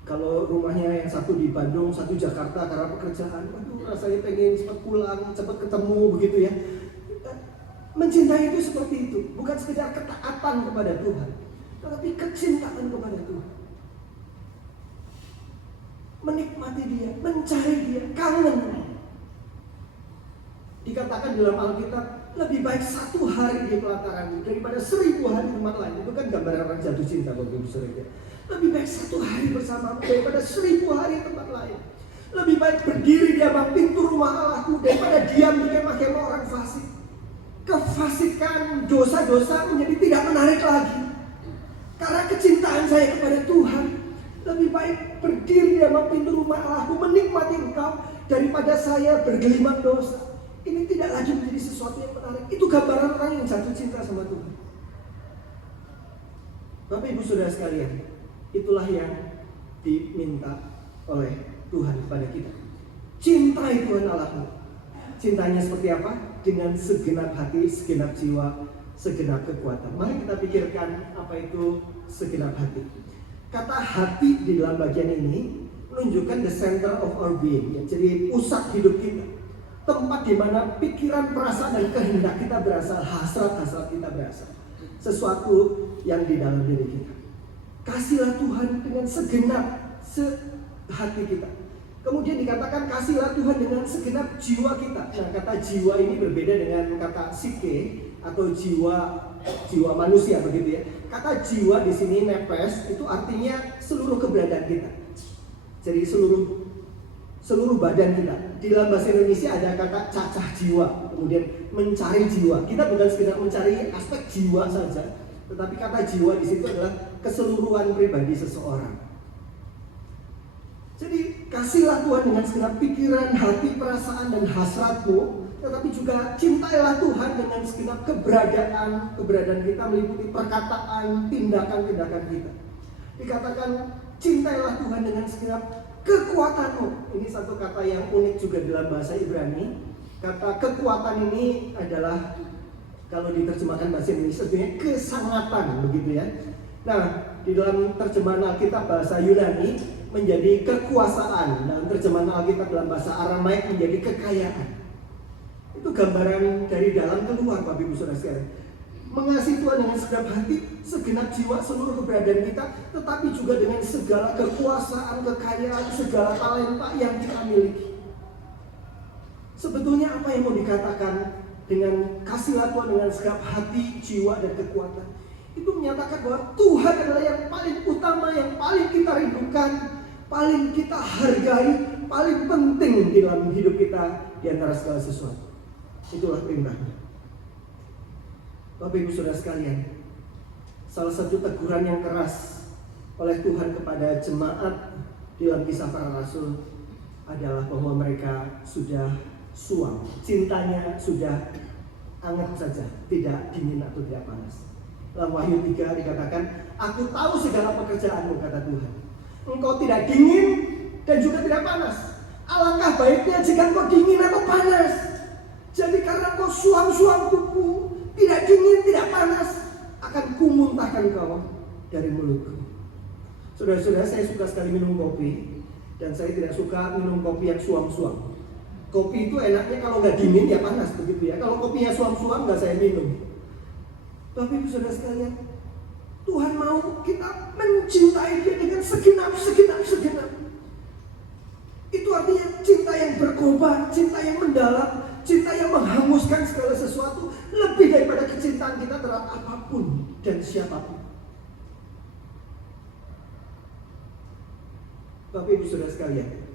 Kalau rumahnya yang satu di Bandung, satu Jakarta karena pekerjaan, rasanya pengen cepat pulang, cepat ketemu begitu ya. Mencintai itu seperti itu, bukan sekedar ketaatan kepada Tuhan, tetapi kecintaan kepada Tuhan. Menikmati Dia, mencari Dia, kangen. Dikatakan dalam Alkitab, lebih baik 1 hari di pelataran daripada 1000 hari di tempat lain. Itu kan gambaran orang jatuh cinta, Bapak Ibu Saudara. Lebih baik 1 hari bersamamu daripada 1000 hari di tempat lain. Lebih baik berdiri di ambang pintu rumah Allahku daripada diam di kemah-kemah orang fasik. Kefasikan, dosa-dosa menjadi tidak menarik lagi. Karena kecintaan saya kepada Tuhan, lebih baik berdiri di ambang pintu rumah Allahku, menikmati Engkau daripada saya bergelimang dosa. Ini tidak lagi menjadi sesuatu yang menarik. Itu gambaran orang yang jatuh cinta sama Tuhan. Bapak Ibu Saudara sekalian, itulah yang diminta oleh Tuhan kepada kita. Cintai Tuhan Allahmu. Cintanya seperti apa? Dengan segenap hati, segenap jiwa, segenap kekuatan. Mari kita pikirkan apa itu segenap hati. Kata hati di dalam bagian ini menunjukkan the center of our being, ya, jadi pusat hidup kita. Tempat di mana pikiran, perasaan, dan kehendak kita berasal, hasrat-hasrat kita berasal. Sesuatu yang di dalam diri kita. Kasihlah Tuhan dengan segenap hati kita. Kemudian dikatakan kasihlah Tuhan dengan segenap jiwa kita. Nah, kata jiwa ini berbeda dengan kata psike. atau jiwa manusia begitu ya. Kata jiwa di sini nepes itu artinya seluruh keberadaan kita. Jadi seluruh badan kita. Di dalam bahasa Indonesia ada kata cacah jiwa, kemudian mencari jiwa. Kita bukan sekedar mencari aspek jiwa saja, tetapi kata jiwa di situ adalah keseluruhan pribadi seseorang. Jadi kasihlah Tuhan dengan segenap pikiran, hati, perasaan, dan hasratmu, tetapi juga cintailah Tuhan dengan segenap keberadaan kita meliputi perkataan, tindakan-tindakan kita. Dikatakan cintailah Tuhan dengan segenap kekuatanmu. Ini satu kata yang unik juga dalam bahasa Ibrani. Kata kekuatan ini adalah kalau diterjemahkan bahasa Indonesia sebenarnya kesangatan begitu ya. Nah, di dalam terjemahan Alkitab bahasa Yunani menjadi kekuasaan, dalam terjemahan Alkitab dalam bahasa Aramaik menjadi kekayaan. Itu gambaran dari dalam keluar, Bapak Ibu Saudara sekalian. Mengasihi Tuhan dengan segenap hati, segenap jiwa, seluruh keberadaan kita, tetapi juga dengan segala kekuasaan, kekayaan, segala talenta yang kita miliki. Sebetulnya apa yang mau dikatakan dengan kasihlah Tuhan dengan segenap hati, jiwa, dan kekuatan? Itu menyatakan bahwa Tuhan adalah yang paling utama, yang paling kita rindukan, paling kita hargai, paling penting di dalam hidup kita di antara segala sesuatu. Itulah perintahnya. Bapak Ibu Saudara sekalian, salah satu teguran yang keras oleh Tuhan kepada jemaat di dalam Kisah Para Rasul adalah bahwa mereka sudah suam, cintanya sudah hangat saja, tidak dingin atau tidak panas. Dalam Wahyu 3 dikatakan, aku tahu segala pekerjaanmu, kata Tuhan. Engkau tidak dingin dan juga tidak panas. Alangkah baiknya jika engkau dingin atau panas. Jadi karena engkau suam-suam tubuh, tidak dingin, tidak panas, akan kumuntahkan kau dari mulutku. Saudara-saudara, saya suka sekali minum kopi, dan saya tidak suka minum kopi yang suam-suam. Kopi itu enaknya kalau nggak dingin ya panas begitu ya. Kalau kopinya suam-suam nggak saya minum. Tapi saudara sekalian, Tuhan mau kita mencintai Dia dengan segenap. Itu artinya cinta yang berkorban, cinta yang mendalam, cinta yang menghanguskan segala sesuatu, lebih daripada kecintaan kita terhadap apapun dan siapapun. Bapak Ibu Saudara sekalian,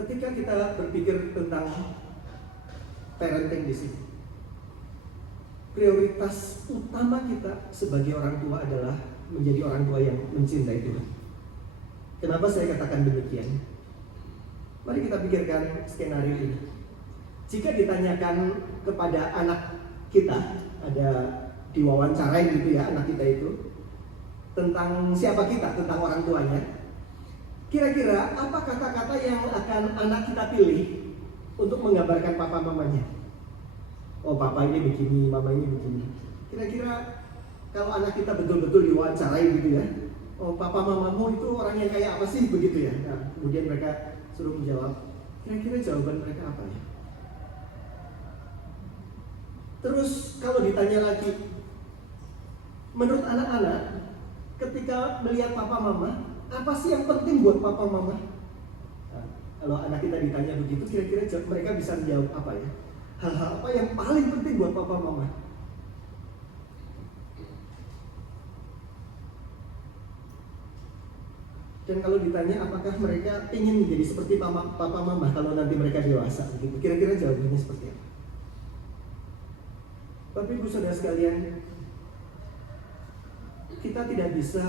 ketika kita berpikir tentang parenting di sini, prioritas utama kita sebagai orang tua adalah menjadi orang tua yang mencintai Tuhan. Kenapa saya katakan demikian? Mari kita pikirkan skenario ini. Jika ditanyakan kepada anak kita, ada diwawancarai gitu ya anak kita itu, tentang siapa kita, tentang orang tuanya, kira-kira apa kata-kata yang akan anak kita pilih untuk menggambarkan papa mamanya? Oh, papa ini begini, mama ini begini. Kira-kira kalau anak kita betul-betul diwawancarai gitu ya, oh papa mamamu itu orang yang kayak apa sih begitu ya? Nah, kemudian mereka suruh menjawab, kira-kira jawaban mereka apa ya? Terus kalau ditanya lagi, menurut anak-anak, ketika melihat papa mama, apa sih yang penting buat papa mama? Nah, kalau anak kita ditanya begitu, kira-kira mereka bisa menjawab apa ya? Hal-hal apa yang paling penting buat papa mama? Dan kalau ditanya apakah mereka ingin menjadi seperti papa mama kalau nanti mereka dewasa, begitu, kira-kira jawabannya seperti apa? Bapak Ibu Saudara sekalian, kita tidak bisa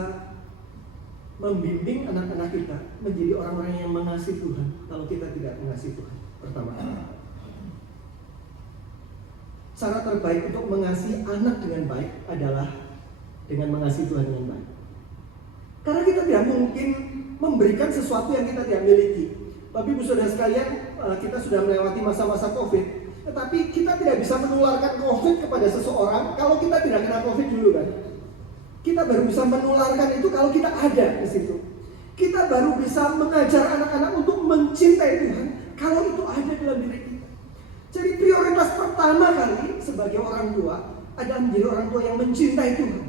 membimbing anak-anak kita menjadi orang-orang yang mengasihi Tuhan kalau kita tidak mengasihi Tuhan. Pertama, cara terbaik untuk mengasihi anak dengan baik adalah dengan mengasihi Tuhan dengan baik. Karena kita tidak mungkin memberikan sesuatu yang kita tidak miliki. Bapak Ibu Saudara sekalian, kita sudah melewati masa-masa COVID, tetapi kita tidak bisa menularkan COVID kepada seseorang kalau kita tidak kena COVID dulu kan. Kita baru bisa menularkan itu kalau kita ada di situ. Kita baru bisa mengajar anak-anak untuk mencintai Tuhan kalau itu ada dalam diri kita. Jadi prioritas pertama kali sebagai orang tua adalah menjadi orang tua yang mencintai Tuhan.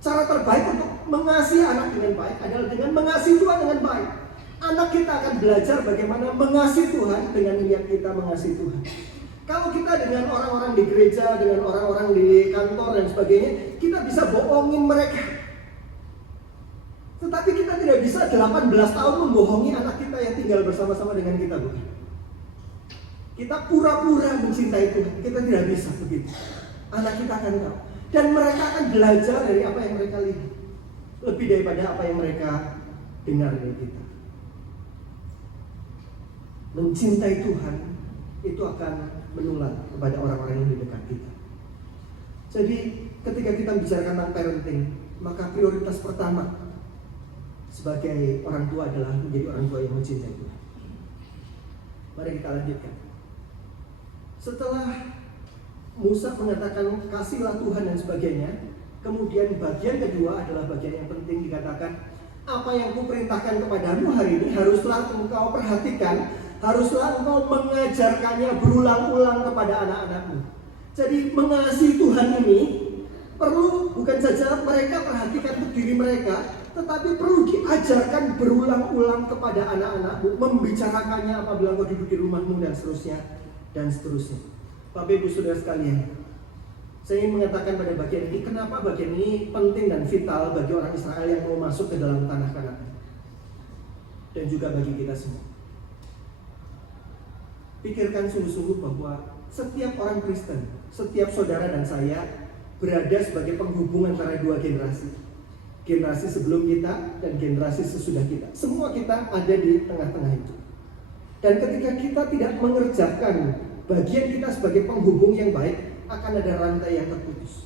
Cara terbaik untuk mengasihi anak dengan baik adalah dengan mengasihi Tuhan dengan baik. Anak kita akan belajar bagaimana mengasihi Tuhan dengan lihat kita mengasihi Tuhan. Kalau kita dengan orang-orang di gereja, dengan orang-orang di kantor dan sebagainya, kita bisa bohongin mereka. Tetapi kita tidak bisa 18 tahun membohongi anak kita yang tinggal bersama-sama dengan kita, bukan? Kita pura-pura mencintai Tuhan, kita tidak bisa begitu. Anak kita akan tahu. Dan mereka akan belajar dari apa yang mereka lihat, lebih daripada apa yang mereka dengar dari kita. Mencintai Tuhan itu akan menular kepada orang-orang yang di dekat kita. Jadi ketika kita bicara tentang parenting, maka prioritas pertama sebagai orang tua adalah menjadi orang tua yang mencintai Tuhan. Mari kita lanjutkan. Setelah Musa mengatakan kasihlah Tuhan dan sebagainya, kemudian bagian kedua adalah bagian yang penting, dikatakan apa yang kuperintahkan kepadamu hari ini haruslah engkau perhatikan, haruslah engkau mengajarkannya berulang-ulang kepada anak-anakmu. Jadi mengasihi Tuhan ini perlu bukan saja mereka perhatikan untuk diri mereka, tetapi perlu diajarkan berulang-ulang kepada anak-anakmu, membicarakannya apabila engkau duduk di rumahmu dan seterusnya dan seterusnya. Bapak Ibu Saudara sekalian, saya ingin mengatakan pada bagian ini, kenapa bagian ini penting dan vital bagi orang Israel yang mau masuk ke dalam tanah Kanaan, dan juga bagi kita semua. Pikirkan sungguh-sungguh bahwa setiap orang Kristen, setiap saudara dan saya berada sebagai penghubung antara dua generasi. Generasi sebelum kita dan generasi sesudah kita. Semua kita ada di tengah-tengah itu. Dan ketika kita tidak mengerjakan bagian kita sebagai penghubung yang baik, akan ada rantai yang terputus.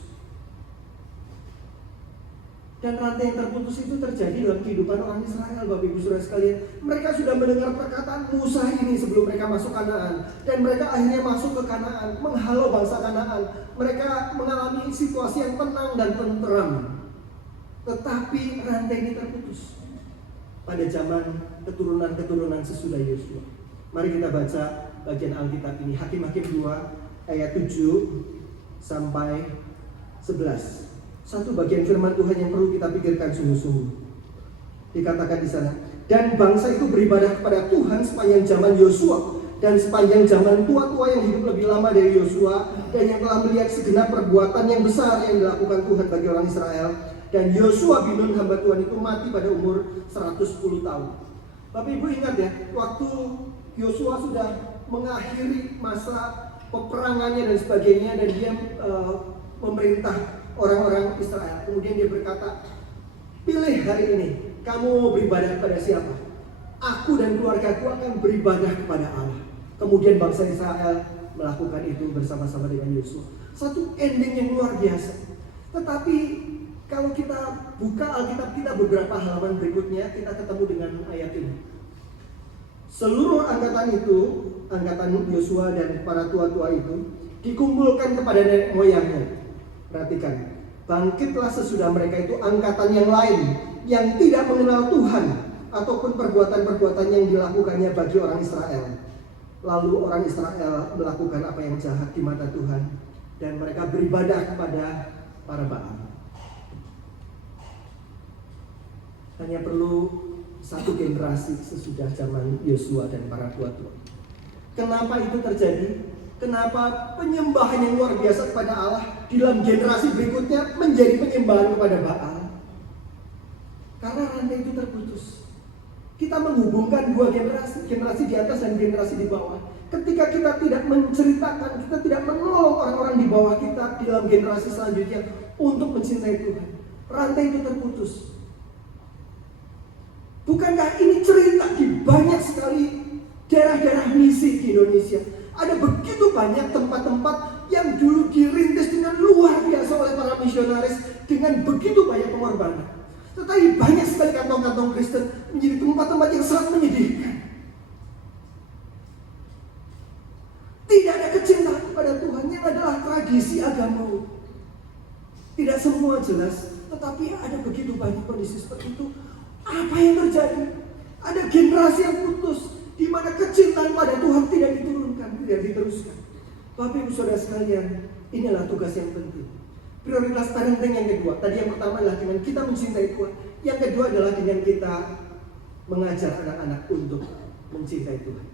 Dan rantai yang terputus itu terjadi dalam kehidupan orang Israel, Bapak Ibu Saudara sekalian. Mereka sudah mendengar perkataan Musa ini sebelum mereka masuk Kanaan, dan mereka akhirnya masuk ke Kanaan, menghalau bangsa Kanaan. Mereka mengalami situasi yang tenang dan tenteram. Tetapi rantai ini terputus pada zaman keturunan-keturunan sesudah Yosua. Mari kita baca bagian Alkitab ini, Hakim-Hakim 2 ayat 7 sampai 11. Satu bagian firman Tuhan yang perlu kita pikirkan sungguh-sungguh. Dikatakan di sana, dan bangsa itu beribadah kepada Tuhan sepanjang zaman Yosua dan sepanjang zaman tua-tua yang hidup lebih lama dari Yosua, dan yang telah melihat segenap perbuatan yang besar yang dilakukan Tuhan bagi orang Israel. Dan Yosua bin Nun hamba Tuhan itu mati pada umur 110 tahun. Bapak Ibu ingat ya, waktu Yosua sudah mengakhiri masa peperangannya dan sebagainya, dan dia memerintah orang-orang Israel. Kemudian dia berkata, pilih hari ini, kamu mau beribadah kepada siapa? Aku dan keluargaku akan beribadah kepada Allah. Kemudian bangsa Israel melakukan itu bersama-sama dengan Yosua. Satu ending yang luar biasa. Tetapi kalau kita buka Alkitab kita beberapa halaman berikutnya, kita ketemu dengan ayat ini. Seluruh angkatan itu, angkatan Yosua dan para tua-tua itu, dikumpulkan kepada nenek moyangnya. Perhatikan, bangkitlah sesudah mereka itu angkatan yang lain yang tidak mengenal Tuhan ataupun perbuatan-perbuatan yang dilakukannya bagi orang Israel. Lalu orang Israel melakukan apa yang jahat di mata Tuhan, dan mereka beribadah kepada para Baal. Hanya perlu satu generasi sesudah zaman Yosua dan para tua-tua. Kenapa itu terjadi? Kenapa penyembahan yang luar biasa kepada Allah di dalam generasi berikutnya menjadi penyembahan kepada Baal? Karena rantai itu terputus. Kita menghubungkan dua generasi, generasi di atas dan generasi di bawah. Ketika kita tidak menceritakan, kita tidak menolong orang-orang di bawah kita di dalam generasi selanjutnya untuk mencintai Tuhan, rantai itu terputus. Bukankah ini cerita di banyak sekali daerah-daerah misi di Indonesia? Ada begitu banyak tempat-tempat yang dulu dirintis dengan luar biasa oleh para misionaris dengan begitu banyak pengorbanan. Tetapi banyak sekali kantong-kantong Kristen menjadi tempat-tempat yang sangat menyedihkan. Tidak ada kecintaan kepada Tuhan, yang adalah tradisi agama. Tidak semua jelas, tetapi ada begitu banyak kondisi seperti itu. Apa yang terjadi? Ada generasi yang putus, di mana kecintaan pada Tuhan tidak diturunkan, tidak diteruskan. Bapak Ibu Saudara sekalian, inilah tugas yang penting. Prioritas parenting yang kedua. Tadi yang pertama adalah dengan kita mencintai Tuhan. Yang kedua adalah dengan kita mengajar anak-anak untuk mencintai Tuhan.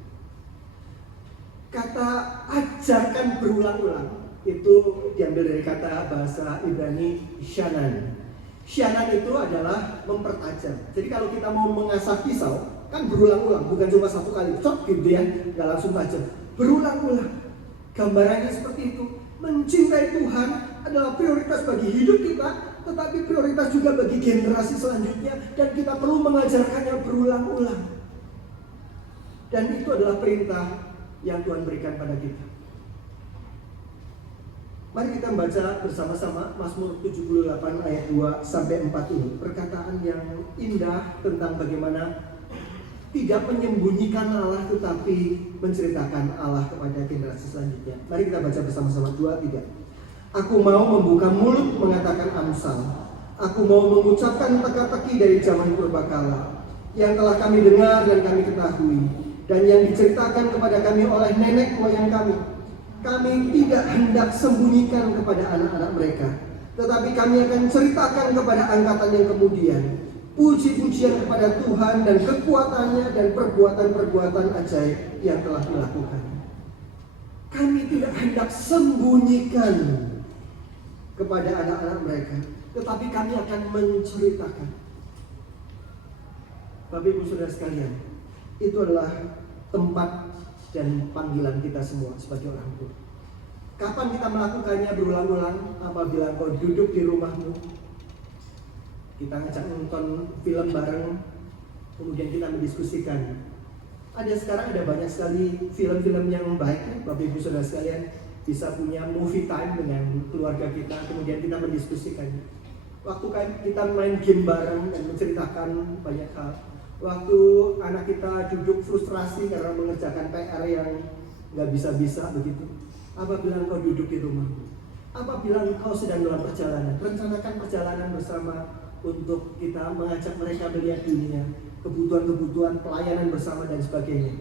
Kata ajarkan berulang-ulang itu diambil dari kata bahasa Ibrani shanan. Shanan itu adalah mempertajam. Jadi kalau kita mau mengasah pisau, kan berulang-ulang, bukan cuma satu kali, cok gitu ya, nggak langsung tajam. Berulang-ulang. Gambarannya seperti itu. Mencintai Tuhan adalah prioritas bagi hidup kita, tetapi prioritas juga bagi generasi selanjutnya, dan kita perlu mengajarkannya berulang-ulang. Dan itu adalah perintah yang Tuhan berikan pada kita. Mari kita baca bersama-sama Mazmur 78 ayat 2 sampai 4 ini. Perkataan yang indah tentang bagaimana tidak menyembunyikan Allah tetapi menceritakan Allah kepada generasi selanjutnya. Mari kita baca bersama-sama 2, 3. Aku mau membuka mulut mengatakan amsal. Aku mau mengucapkan teka-teki dari zaman purbakala yang telah kami dengar dan kami ketahui, dan yang diceritakan kepada kami oleh nenek moyang kami. Kami tidak hendak sembunyikan kepada anak-anak mereka, tetapi kami akan ceritakan kepada angkatan yang kemudian puji-pujian kepada Tuhan dan kekuatannya dan perbuatan-perbuatan ajaib yang telah dilakukan. Kami tidak hendak sembunyikan kepada anak-anak mereka, tetapi kami akan menceritakan. Bapak Ibu Saudara sekalian, itu adalah tempat dan panggilan kita semua sebagai orang tua. Kapan kita melakukannya berulang-ulang? Apabila engkau duduk di rumahmu, kita ngajak nonton film bareng, kemudian kita mendiskusikan. Sekarang ada banyak sekali film-film yang baik, Bapak Ibu Saudara sekalian, bisa punya movie time dengan keluarga kita, kemudian kita mendiskusikan. Waktu kita main game bareng dan menceritakan banyak hal. Waktu anak kita duduk frustrasi karena mengerjakan PR yang nggak bisa-bisa begitu. Apabila engkau duduk di rumah, apabila engkau sedang dalam perjalanan, rencanakan perjalanan bersama untuk kita mengajak mereka melihat dunia, kebutuhan-kebutuhan, pelayanan bersama dan sebagainya.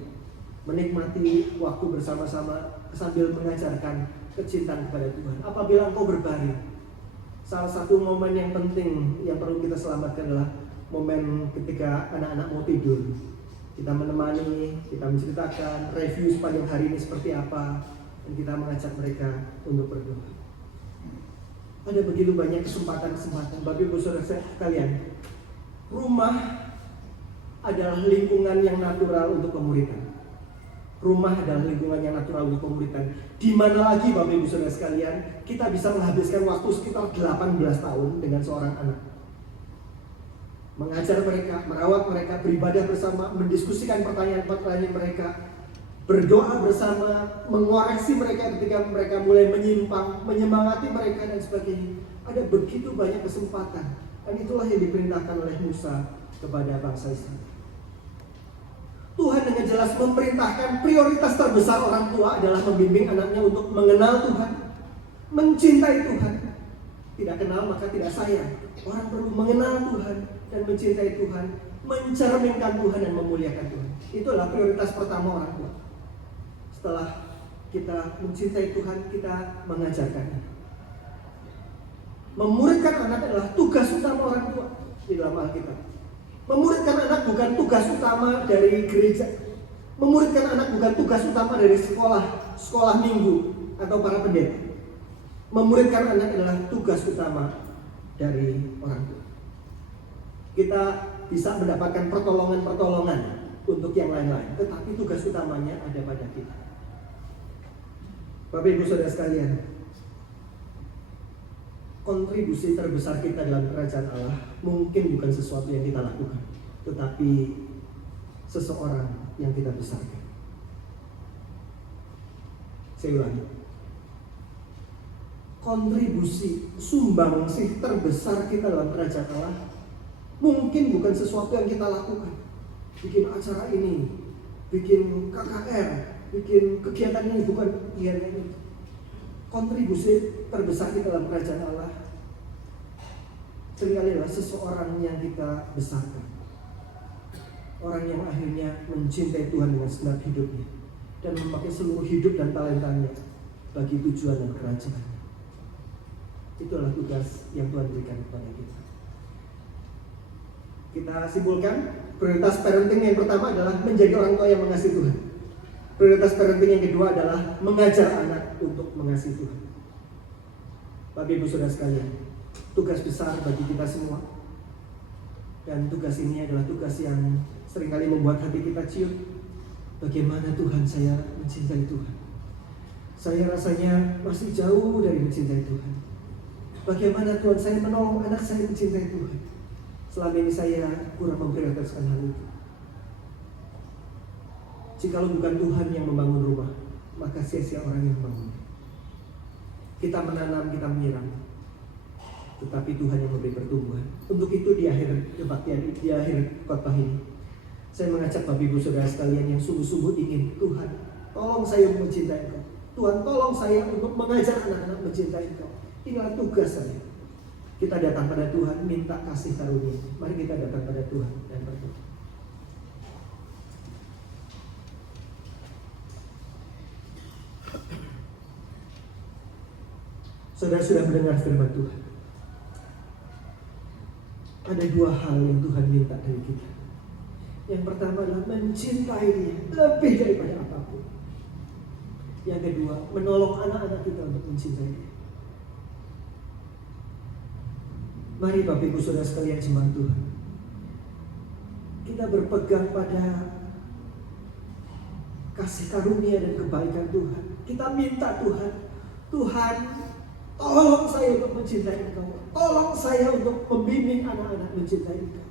Menikmati waktu bersama-sama sambil mengajarkan kecintaan kepada Tuhan. Apabila engkau berbaring, salah satu momen yang penting yang perlu kita selamatkan adalah momen ketika anak-anak mau tidur. Kita menemani, kita menceritakan, review sepanjang hari ini seperti apa, dan kita mengajak mereka untuk berdoa. Ada begitu banyak kesempatan-kesempatan. Bapak Ibu Saudara sekalian, rumah adalah lingkungan yang natural untuk pemuridan. Rumah adalah lingkungan yang natural untuk pemuridan. Di mana lagi Bapak Ibu Saudara sekalian, kita bisa menghabiskan waktu sekitar 18 tahun dengan seorang anak. Mengajar mereka, merawat mereka, beribadah bersama, mendiskusikan pertanyaan-pertanyaan mereka, berdoa bersama, mengoreksi mereka ketika mereka mulai menyimpang, menyemangati mereka dan sebagainya. Ada begitu banyak kesempatan, dan itulah yang diperintahkan oleh Musa kepada bangsa Israel. Tuhan dengan jelas memerintahkan prioritas terbesar orang tua adalah membimbing anaknya untuk mengenal Tuhan, mencintai Tuhan. Tidak kenal maka tidak sayang. Orang perlu mengenal Tuhan dan mencintai Tuhan, mencerminkan Tuhan dan memuliakan Tuhan. Itulah prioritas pertama orang tua. Setelah kita mencintai Tuhan, kita mengajarkannya. Memuridkan anak adalah tugas utama orang tua di dalam Alkitab. Memuridkan anak bukan tugas utama dari gereja. Memuridkan anak bukan tugas utama dari sekolah minggu atau para pendeta. Memuridkan anak adalah tugas utama dari orang tua. Kita bisa mendapatkan pertolongan-pertolongan untuk yang lain-lain, tetapi tugas utamanya ada pada kita. Bapak Ibu Saudara sekalian, kontribusi terbesar kita dalam kerajaan Allah mungkin bukan sesuatu yang kita lakukan, tetapi seseorang yang kita besarkan. Saya ulangi, kontribusi sumbangsih terbesar kita dalam kerajaan Allah mungkin bukan sesuatu yang kita lakukan. Bikin acara ini, bikin KKR, bikin kegiatan ini, bukan kegiatan ini. Kontribusi terbesar kita dalam kerajaan Allah seringkali adalah seseorang yang kita besarkan. Orang yang akhirnya mencintai Tuhan dengan segenap hidupnya dan memakai seluruh hidup dan talentanya bagi tujuan dan kerajaan. Itulah tugas yang Tuhan berikan kepada kita. Kita simpulkan, prioritas parenting yang pertama adalah menjadi orang tua yang mengasihi Tuhan. Prioritas parenting yang kedua adalah mengajar anak untuk mengasihi Tuhan. Bapak Ibu Saudara sekalian, tugas besar bagi kita semua. Dan tugas ini adalah tugas yang seringkali membuat hati kita ciut. Bagaimana Tuhan saya mencintai Tuhan? Saya rasanya masih jauh dari mencintai Tuhan. Bagaimana Tuhan saya menolong anak saya mencintai Tuhan? Selama ini saya kurang memprioritaskan hal itu. Jikalau bukan Tuhan yang membangun rumah, maka sia-sia orang yang membangun. Kita menanam, kita menyiram, tetapi Tuhan yang memberi pertumbuhan. Untuk itu di akhir kebaktian, di akhir khotbah ini, saya mengajak Bapak Ibu Saudara sekalian yang sungguh-sungguh ingin, Tuhan, tolong saya mencintai Engkau. Tuhan, tolong saya untuk mengajar anak-anak mencintai Engkau. Inilah tugas saya. Kita datang pada Tuhan, minta kasih karunia. Mari kita datang pada Tuhan dan berdoa. Saudara sudah mendengar firman Tuhan. Ada dua hal yang Tuhan minta dari kita. Yang pertama adalah mencintai Dia lebih daripada apapun. Yang kedua, menolong anak-anak kita untuk mencintai Dia. Mari Bapak Ibu Saudara sekalian jemaat Tuhan, kita berpegang pada kasih karunia dan kebaikan Tuhan. Kita minta Tuhan, Tuhan, tolong saya untuk mencintai Engkau. Tolong saya untuk membimbing anak-anak mencintai Engkau.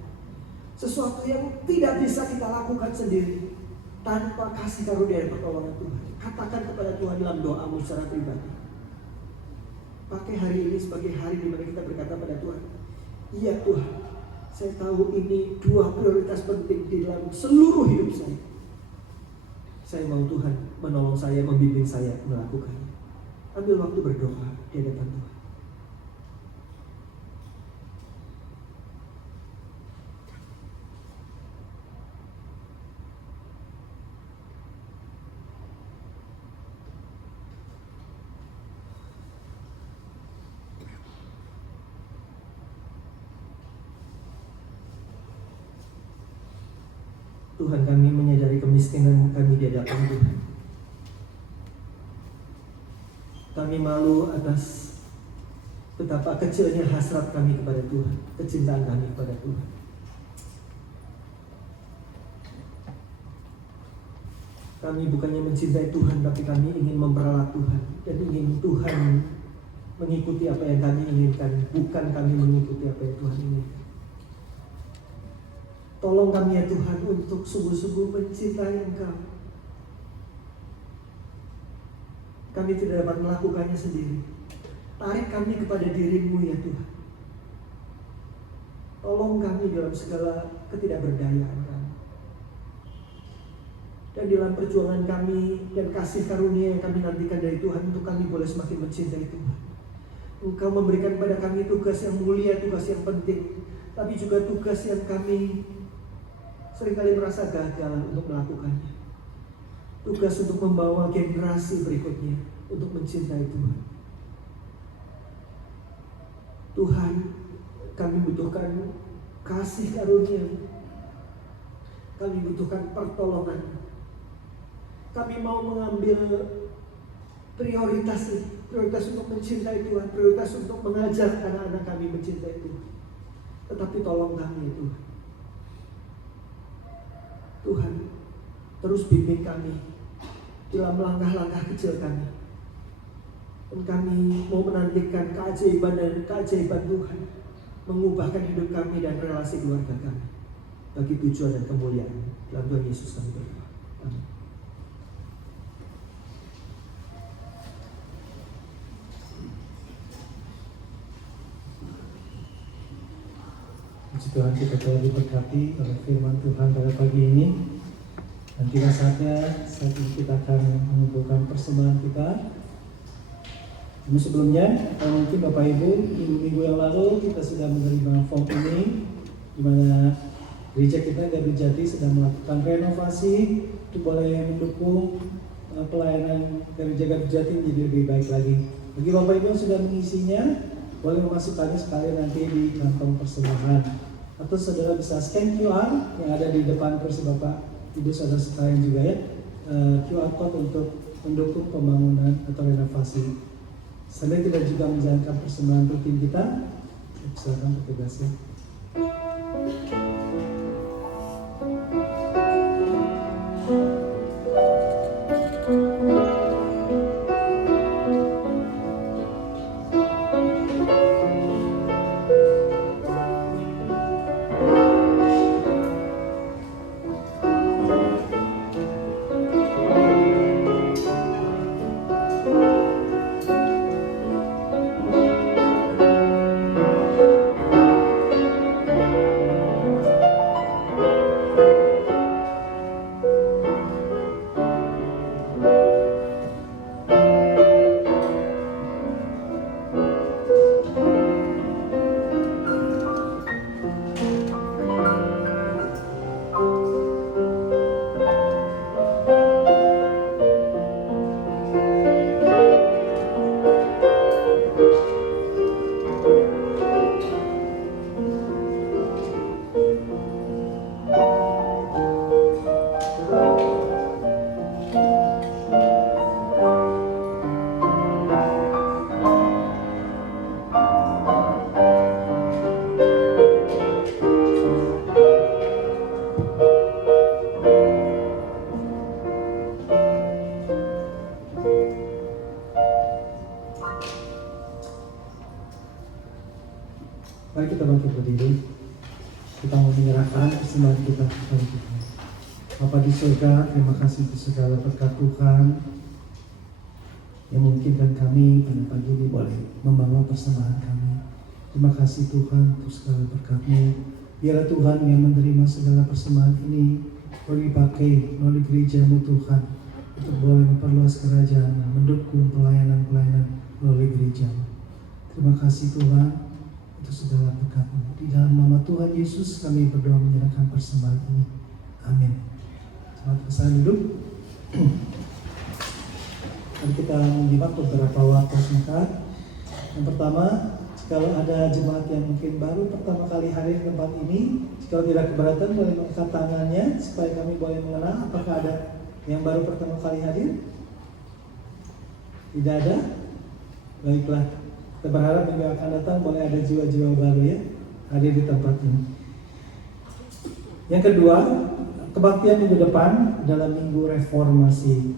Sesuatu yang tidak bisa kita lakukan sendiri tanpa kasih karunia dan pertolongan Tuhan. Katakan kepada Tuhan dalam doamu secara pribadi. Pakai hari ini sebagai hari di mana kita berkata pada Tuhan, iya Tuhan, saya tahu ini dua prioritas penting di dalam seluruh hidup saya. Saya mau Tuhan menolong saya, membimbing saya melakukannya. Ambil waktu berdoa di hadapan Tuhan. Tuhan, kami menyadari kemiskinan kami di hadapan Tuhan. Kami malu atas betapa kecilnya hasrat kami kepada Tuhan, kecintaan kami kepada Tuhan. Kami bukannya mencintai Tuhan, tapi kami ingin memperalat Tuhan dan ingin Tuhan mengikuti apa yang kami inginkan, bukan kami mengikuti apa yang Tuhan inginkan. Tolong kami ya Tuhan untuk sungguh-sungguh mencintai Engkau. Kami tidak dapat melakukannya sendiri. Tarik kami kepada diri-Mu ya Tuhan. Tolong kami dalam segala ketidakberdayaan kami. Dan dalam perjuangan kami dan kasih karunia yang kami nantikan dari Tuhan, untuk kami boleh semakin mencintai Tuhan. Engkau memberikan kepada kami tugas yang mulia, tugas yang penting, tapi juga tugas yang kami seringkali merasa gagal untuk melakukannya. Tugas untuk membawa generasi berikutnya untuk mencintai Tuhan. Tuhan, kami butuhkan kasih karunia. Kami butuhkan pertolongan. Kami mau mengambil prioritas ini, prioritas untuk mencintai Tuhan, prioritas untuk mengajar anak-anak kami mencintai Tuhan. Tetapi tolong kami ya Tuhan. Tuhan, terus bimbing kami dalam langkah-langkah kecil kami. Dan kami mau menantikan keajaiban dan keajaiban Tuhan mengubahkan hidup kami dan relasi keluarga kami bagi tujuan dan kemuliaan dalam Tuhan Yesus kami berdoa. Amin. Puji Tuhan, kita telah diberkati oleh firman Tuhan pada pagi ini. Dan tiba saatnya saat ini kita akan mengumpulkan persembahan kita. Namun sebelumnya, mungkin Bapak Ibu, minggu yang lalu kita sudah menerima form ini, di mana gereja kita Gardu Jati sedang melakukan renovasi untuk boleh mendukung pelayanan gereja Gardu Jati menjadi lebih baik lagi. Bagi Bapak Ibu yang sudah mengisinya, boleh memasukkannya sekalian nanti di kantong persembahan. Atau saudara bisa scan QR yang ada di depan kursi Bapak Ibu saudara sekalian juga ya. QR code untuk mendukung pembangunan atau renovasi. Sambil kita juga menjalankan persembahan rutin kita, silakan petugas ya. Mari kita bangkit berdiri. Kita mau menyerahkan persembahan kita kepada Tuhan. Bapa di surga, terima kasih untuk segala berkat Tuhan yang memungkinkan kami pada pagi ini boleh membawa persembahan kami. Terima kasih Tuhan untuk segala berkat-Mu. Biarlah Tuhan yang menerima segala persembahan ini boleh dipakai melalui gereja-Mu Tuhan untuk boleh memperluas kerajaan dan mendukung pelayanan-pelayanan melalui gereja-Mu. Terima kasih Tuhan untuk segala berkat-Mu. Di dalam nama Tuhan Yesus kami berdoa menyerahkan persembahan ini. Amin. Selamat bersama duduk. Mari kita menyimak beberapa waktu singkat. Yang pertama, kalau ada jemaat yang mungkin baru pertama kali hadir di tempat ini, kalau tidak keberatan boleh mengangkat tangannya supaya kami boleh mengenal apakah ada yang baru pertama kali hadir. Tidak ada? Baiklah. Kita berharap minggu akan datang boleh ada jiwa-jiwa baru ya hadir di tempat ini. Yang kedua, kebaktian minggu depan adalah minggu reformasi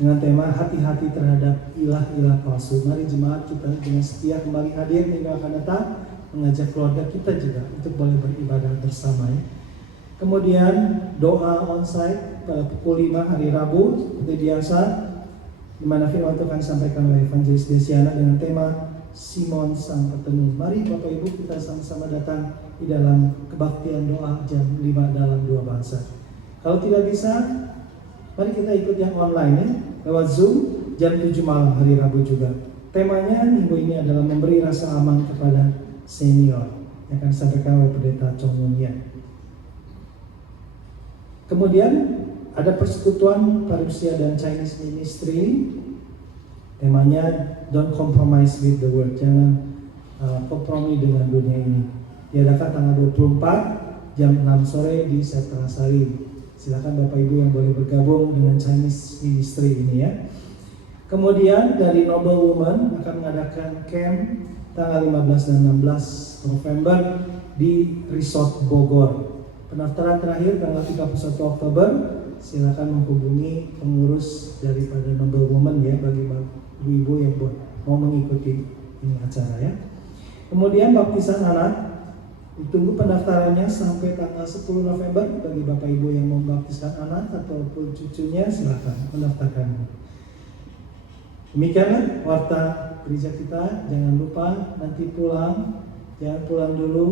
dengan tema hati-hati terhadap ilah-ilah palsu. Mari jemaat kita dengan setia kembali hadir minggu akan datang, mengajak keluarga kita juga untuk boleh beribadah bersama ya. Kemudian doa onsite pada pukul 5 hari Rabu seperti biasa, di mana firman Tuhan disampaikan oleh Evangelis Desiana dengan tema Simon Sang Petemu. Mari Bapak Ibu kita sama-sama datang di dalam kebaktian doa jam 5 dalam dua bahasa. Kalau tidak bisa, mari kita ikut yang online ya, lewat Zoom jam 7 malam hari Rabu juga. Temanya minggu ini adalah memberi rasa aman kepada senior yang akan disampaikan oleh Pendeta Chong Mun-Yan. Kemudian ada persekutuan parusia dan Chinese Ministry. Temanya Don't Compromise with the World. Jangan kompromi dengan dunia ini. Diadakan tanggal 24 jam 6 sore di Setrasari. Silakan Bapak Ibu yang boleh bergabung dengan Chinese Ministry ini ya. Kemudian dari Noble Woman akan mengadakan camp tanggal 15 dan 16 November di Resort Bogor. Pendaftaran terakhir tanggal 31 Oktober. Silakan menghubungi pengurus daripada Noble Woman ya bagi ibu-ibu yang mau mengikuti ini acara ya. Kemudian baptisan anak, ditunggu pendaftarannya sampai tanggal 10 November bagi Bapak Ibu yang mau membaptiskan anak ataupun cucunya, silakan mendaftarkan. Demikianlah warta gereja kita. Jangan lupa nanti pulang, jangan pulang dulu,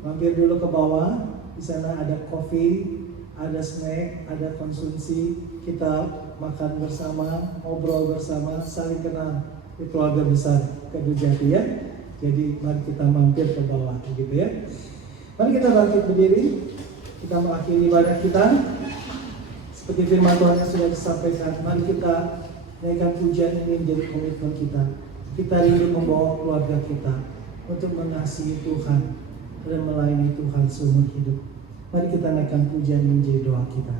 mampir dulu ke bawah. Di sana ada kopi, ada snack, ada konsumsi. Kita makan bersama, ngobrol bersama, saling kenal di keluarga besar Kedujati ya. Jadi mari kita mampir ke bawah gitu ya. Mari kita bangkit berdiri, kita mengakhiri ibadah kita. Seperti firman Tuhan yang sudah disampaikan, mari kita naikkan pujian ini menjadi komitmen kita. Kita rindu membawa keluarga kita untuk mengasihi Tuhan dan melayani Tuhan seumur hidup. Mari kita naikkan pujian ini menjadi doa kita.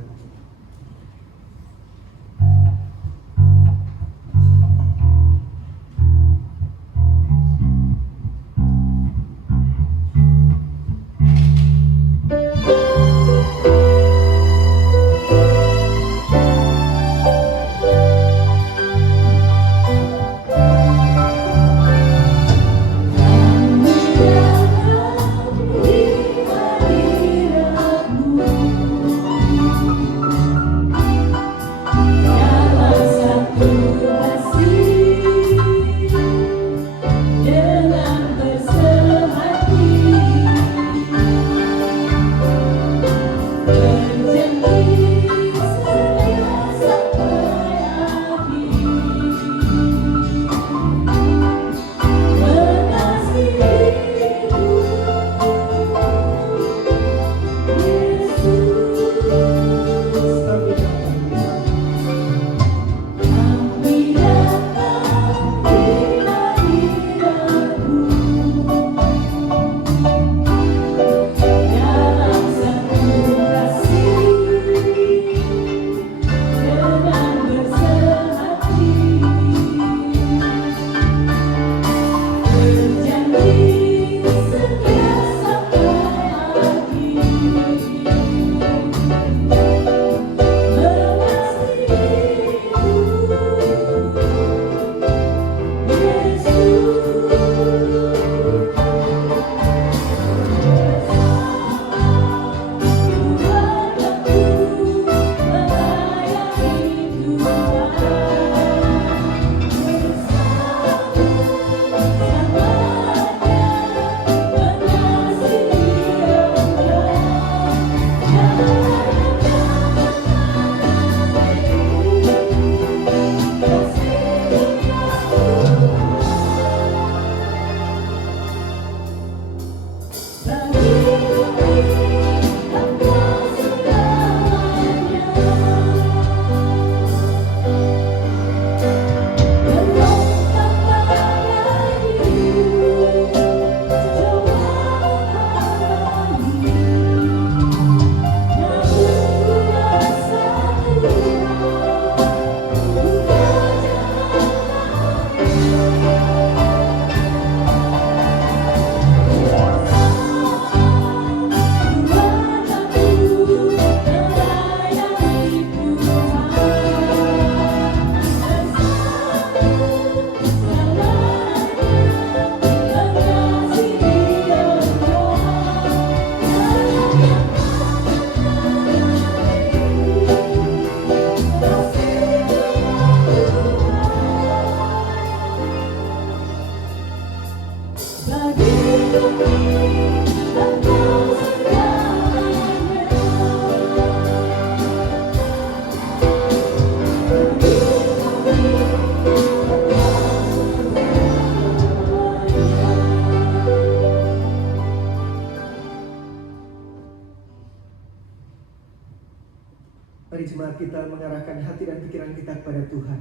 Mari jemaat kita mengarahkan hati dan pikiran kita kepada Tuhan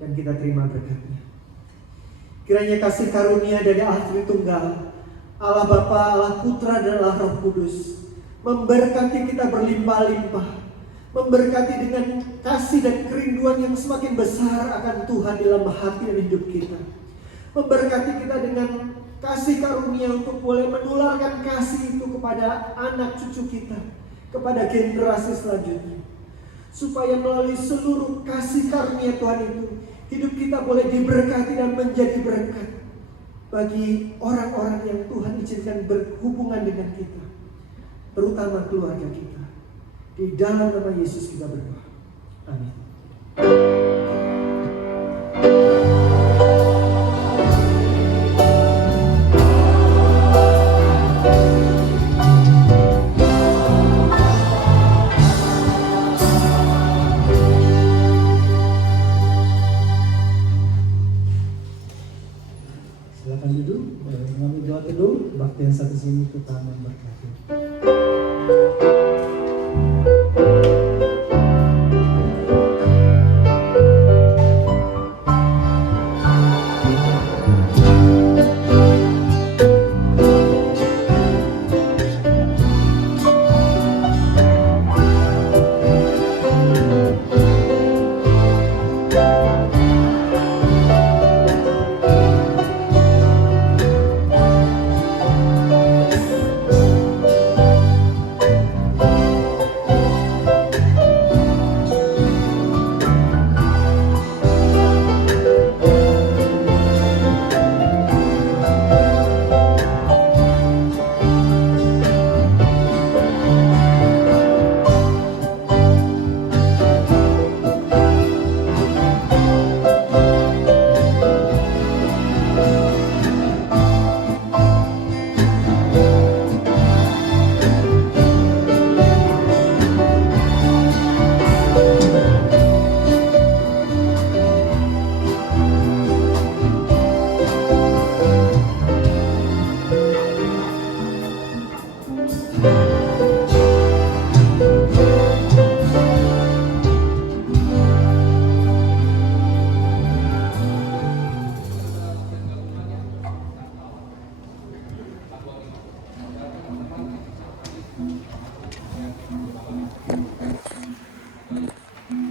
dan kita terima berkat-Nya. Kiranya kasih karunia dari Allah Tritunggal, Allah Bapa, Allah Putra dan Allah Roh Kudus memberkati kita berlimpah-limpah, memberkati dengan kasih dan kerinduan yang semakin besar akan Tuhan di dalam hati dan hidup kita, memberkati kita dengan kasih karunia untuk boleh menularkan kasih itu kepada anak cucu kita, kepada generasi selanjutnya, supaya melalui seluruh kasih karunia Tuhan itu, hidup kita boleh diberkati dan menjadi berkat bagi orang-orang yang Tuhan izinkan berhubungan dengan kita, terutama keluarga kita. Di dalam nama Yesus kita berdoa. Amin. Silakan duduk, mengambil doa teduh, bakti yang satu sini kita memberkati.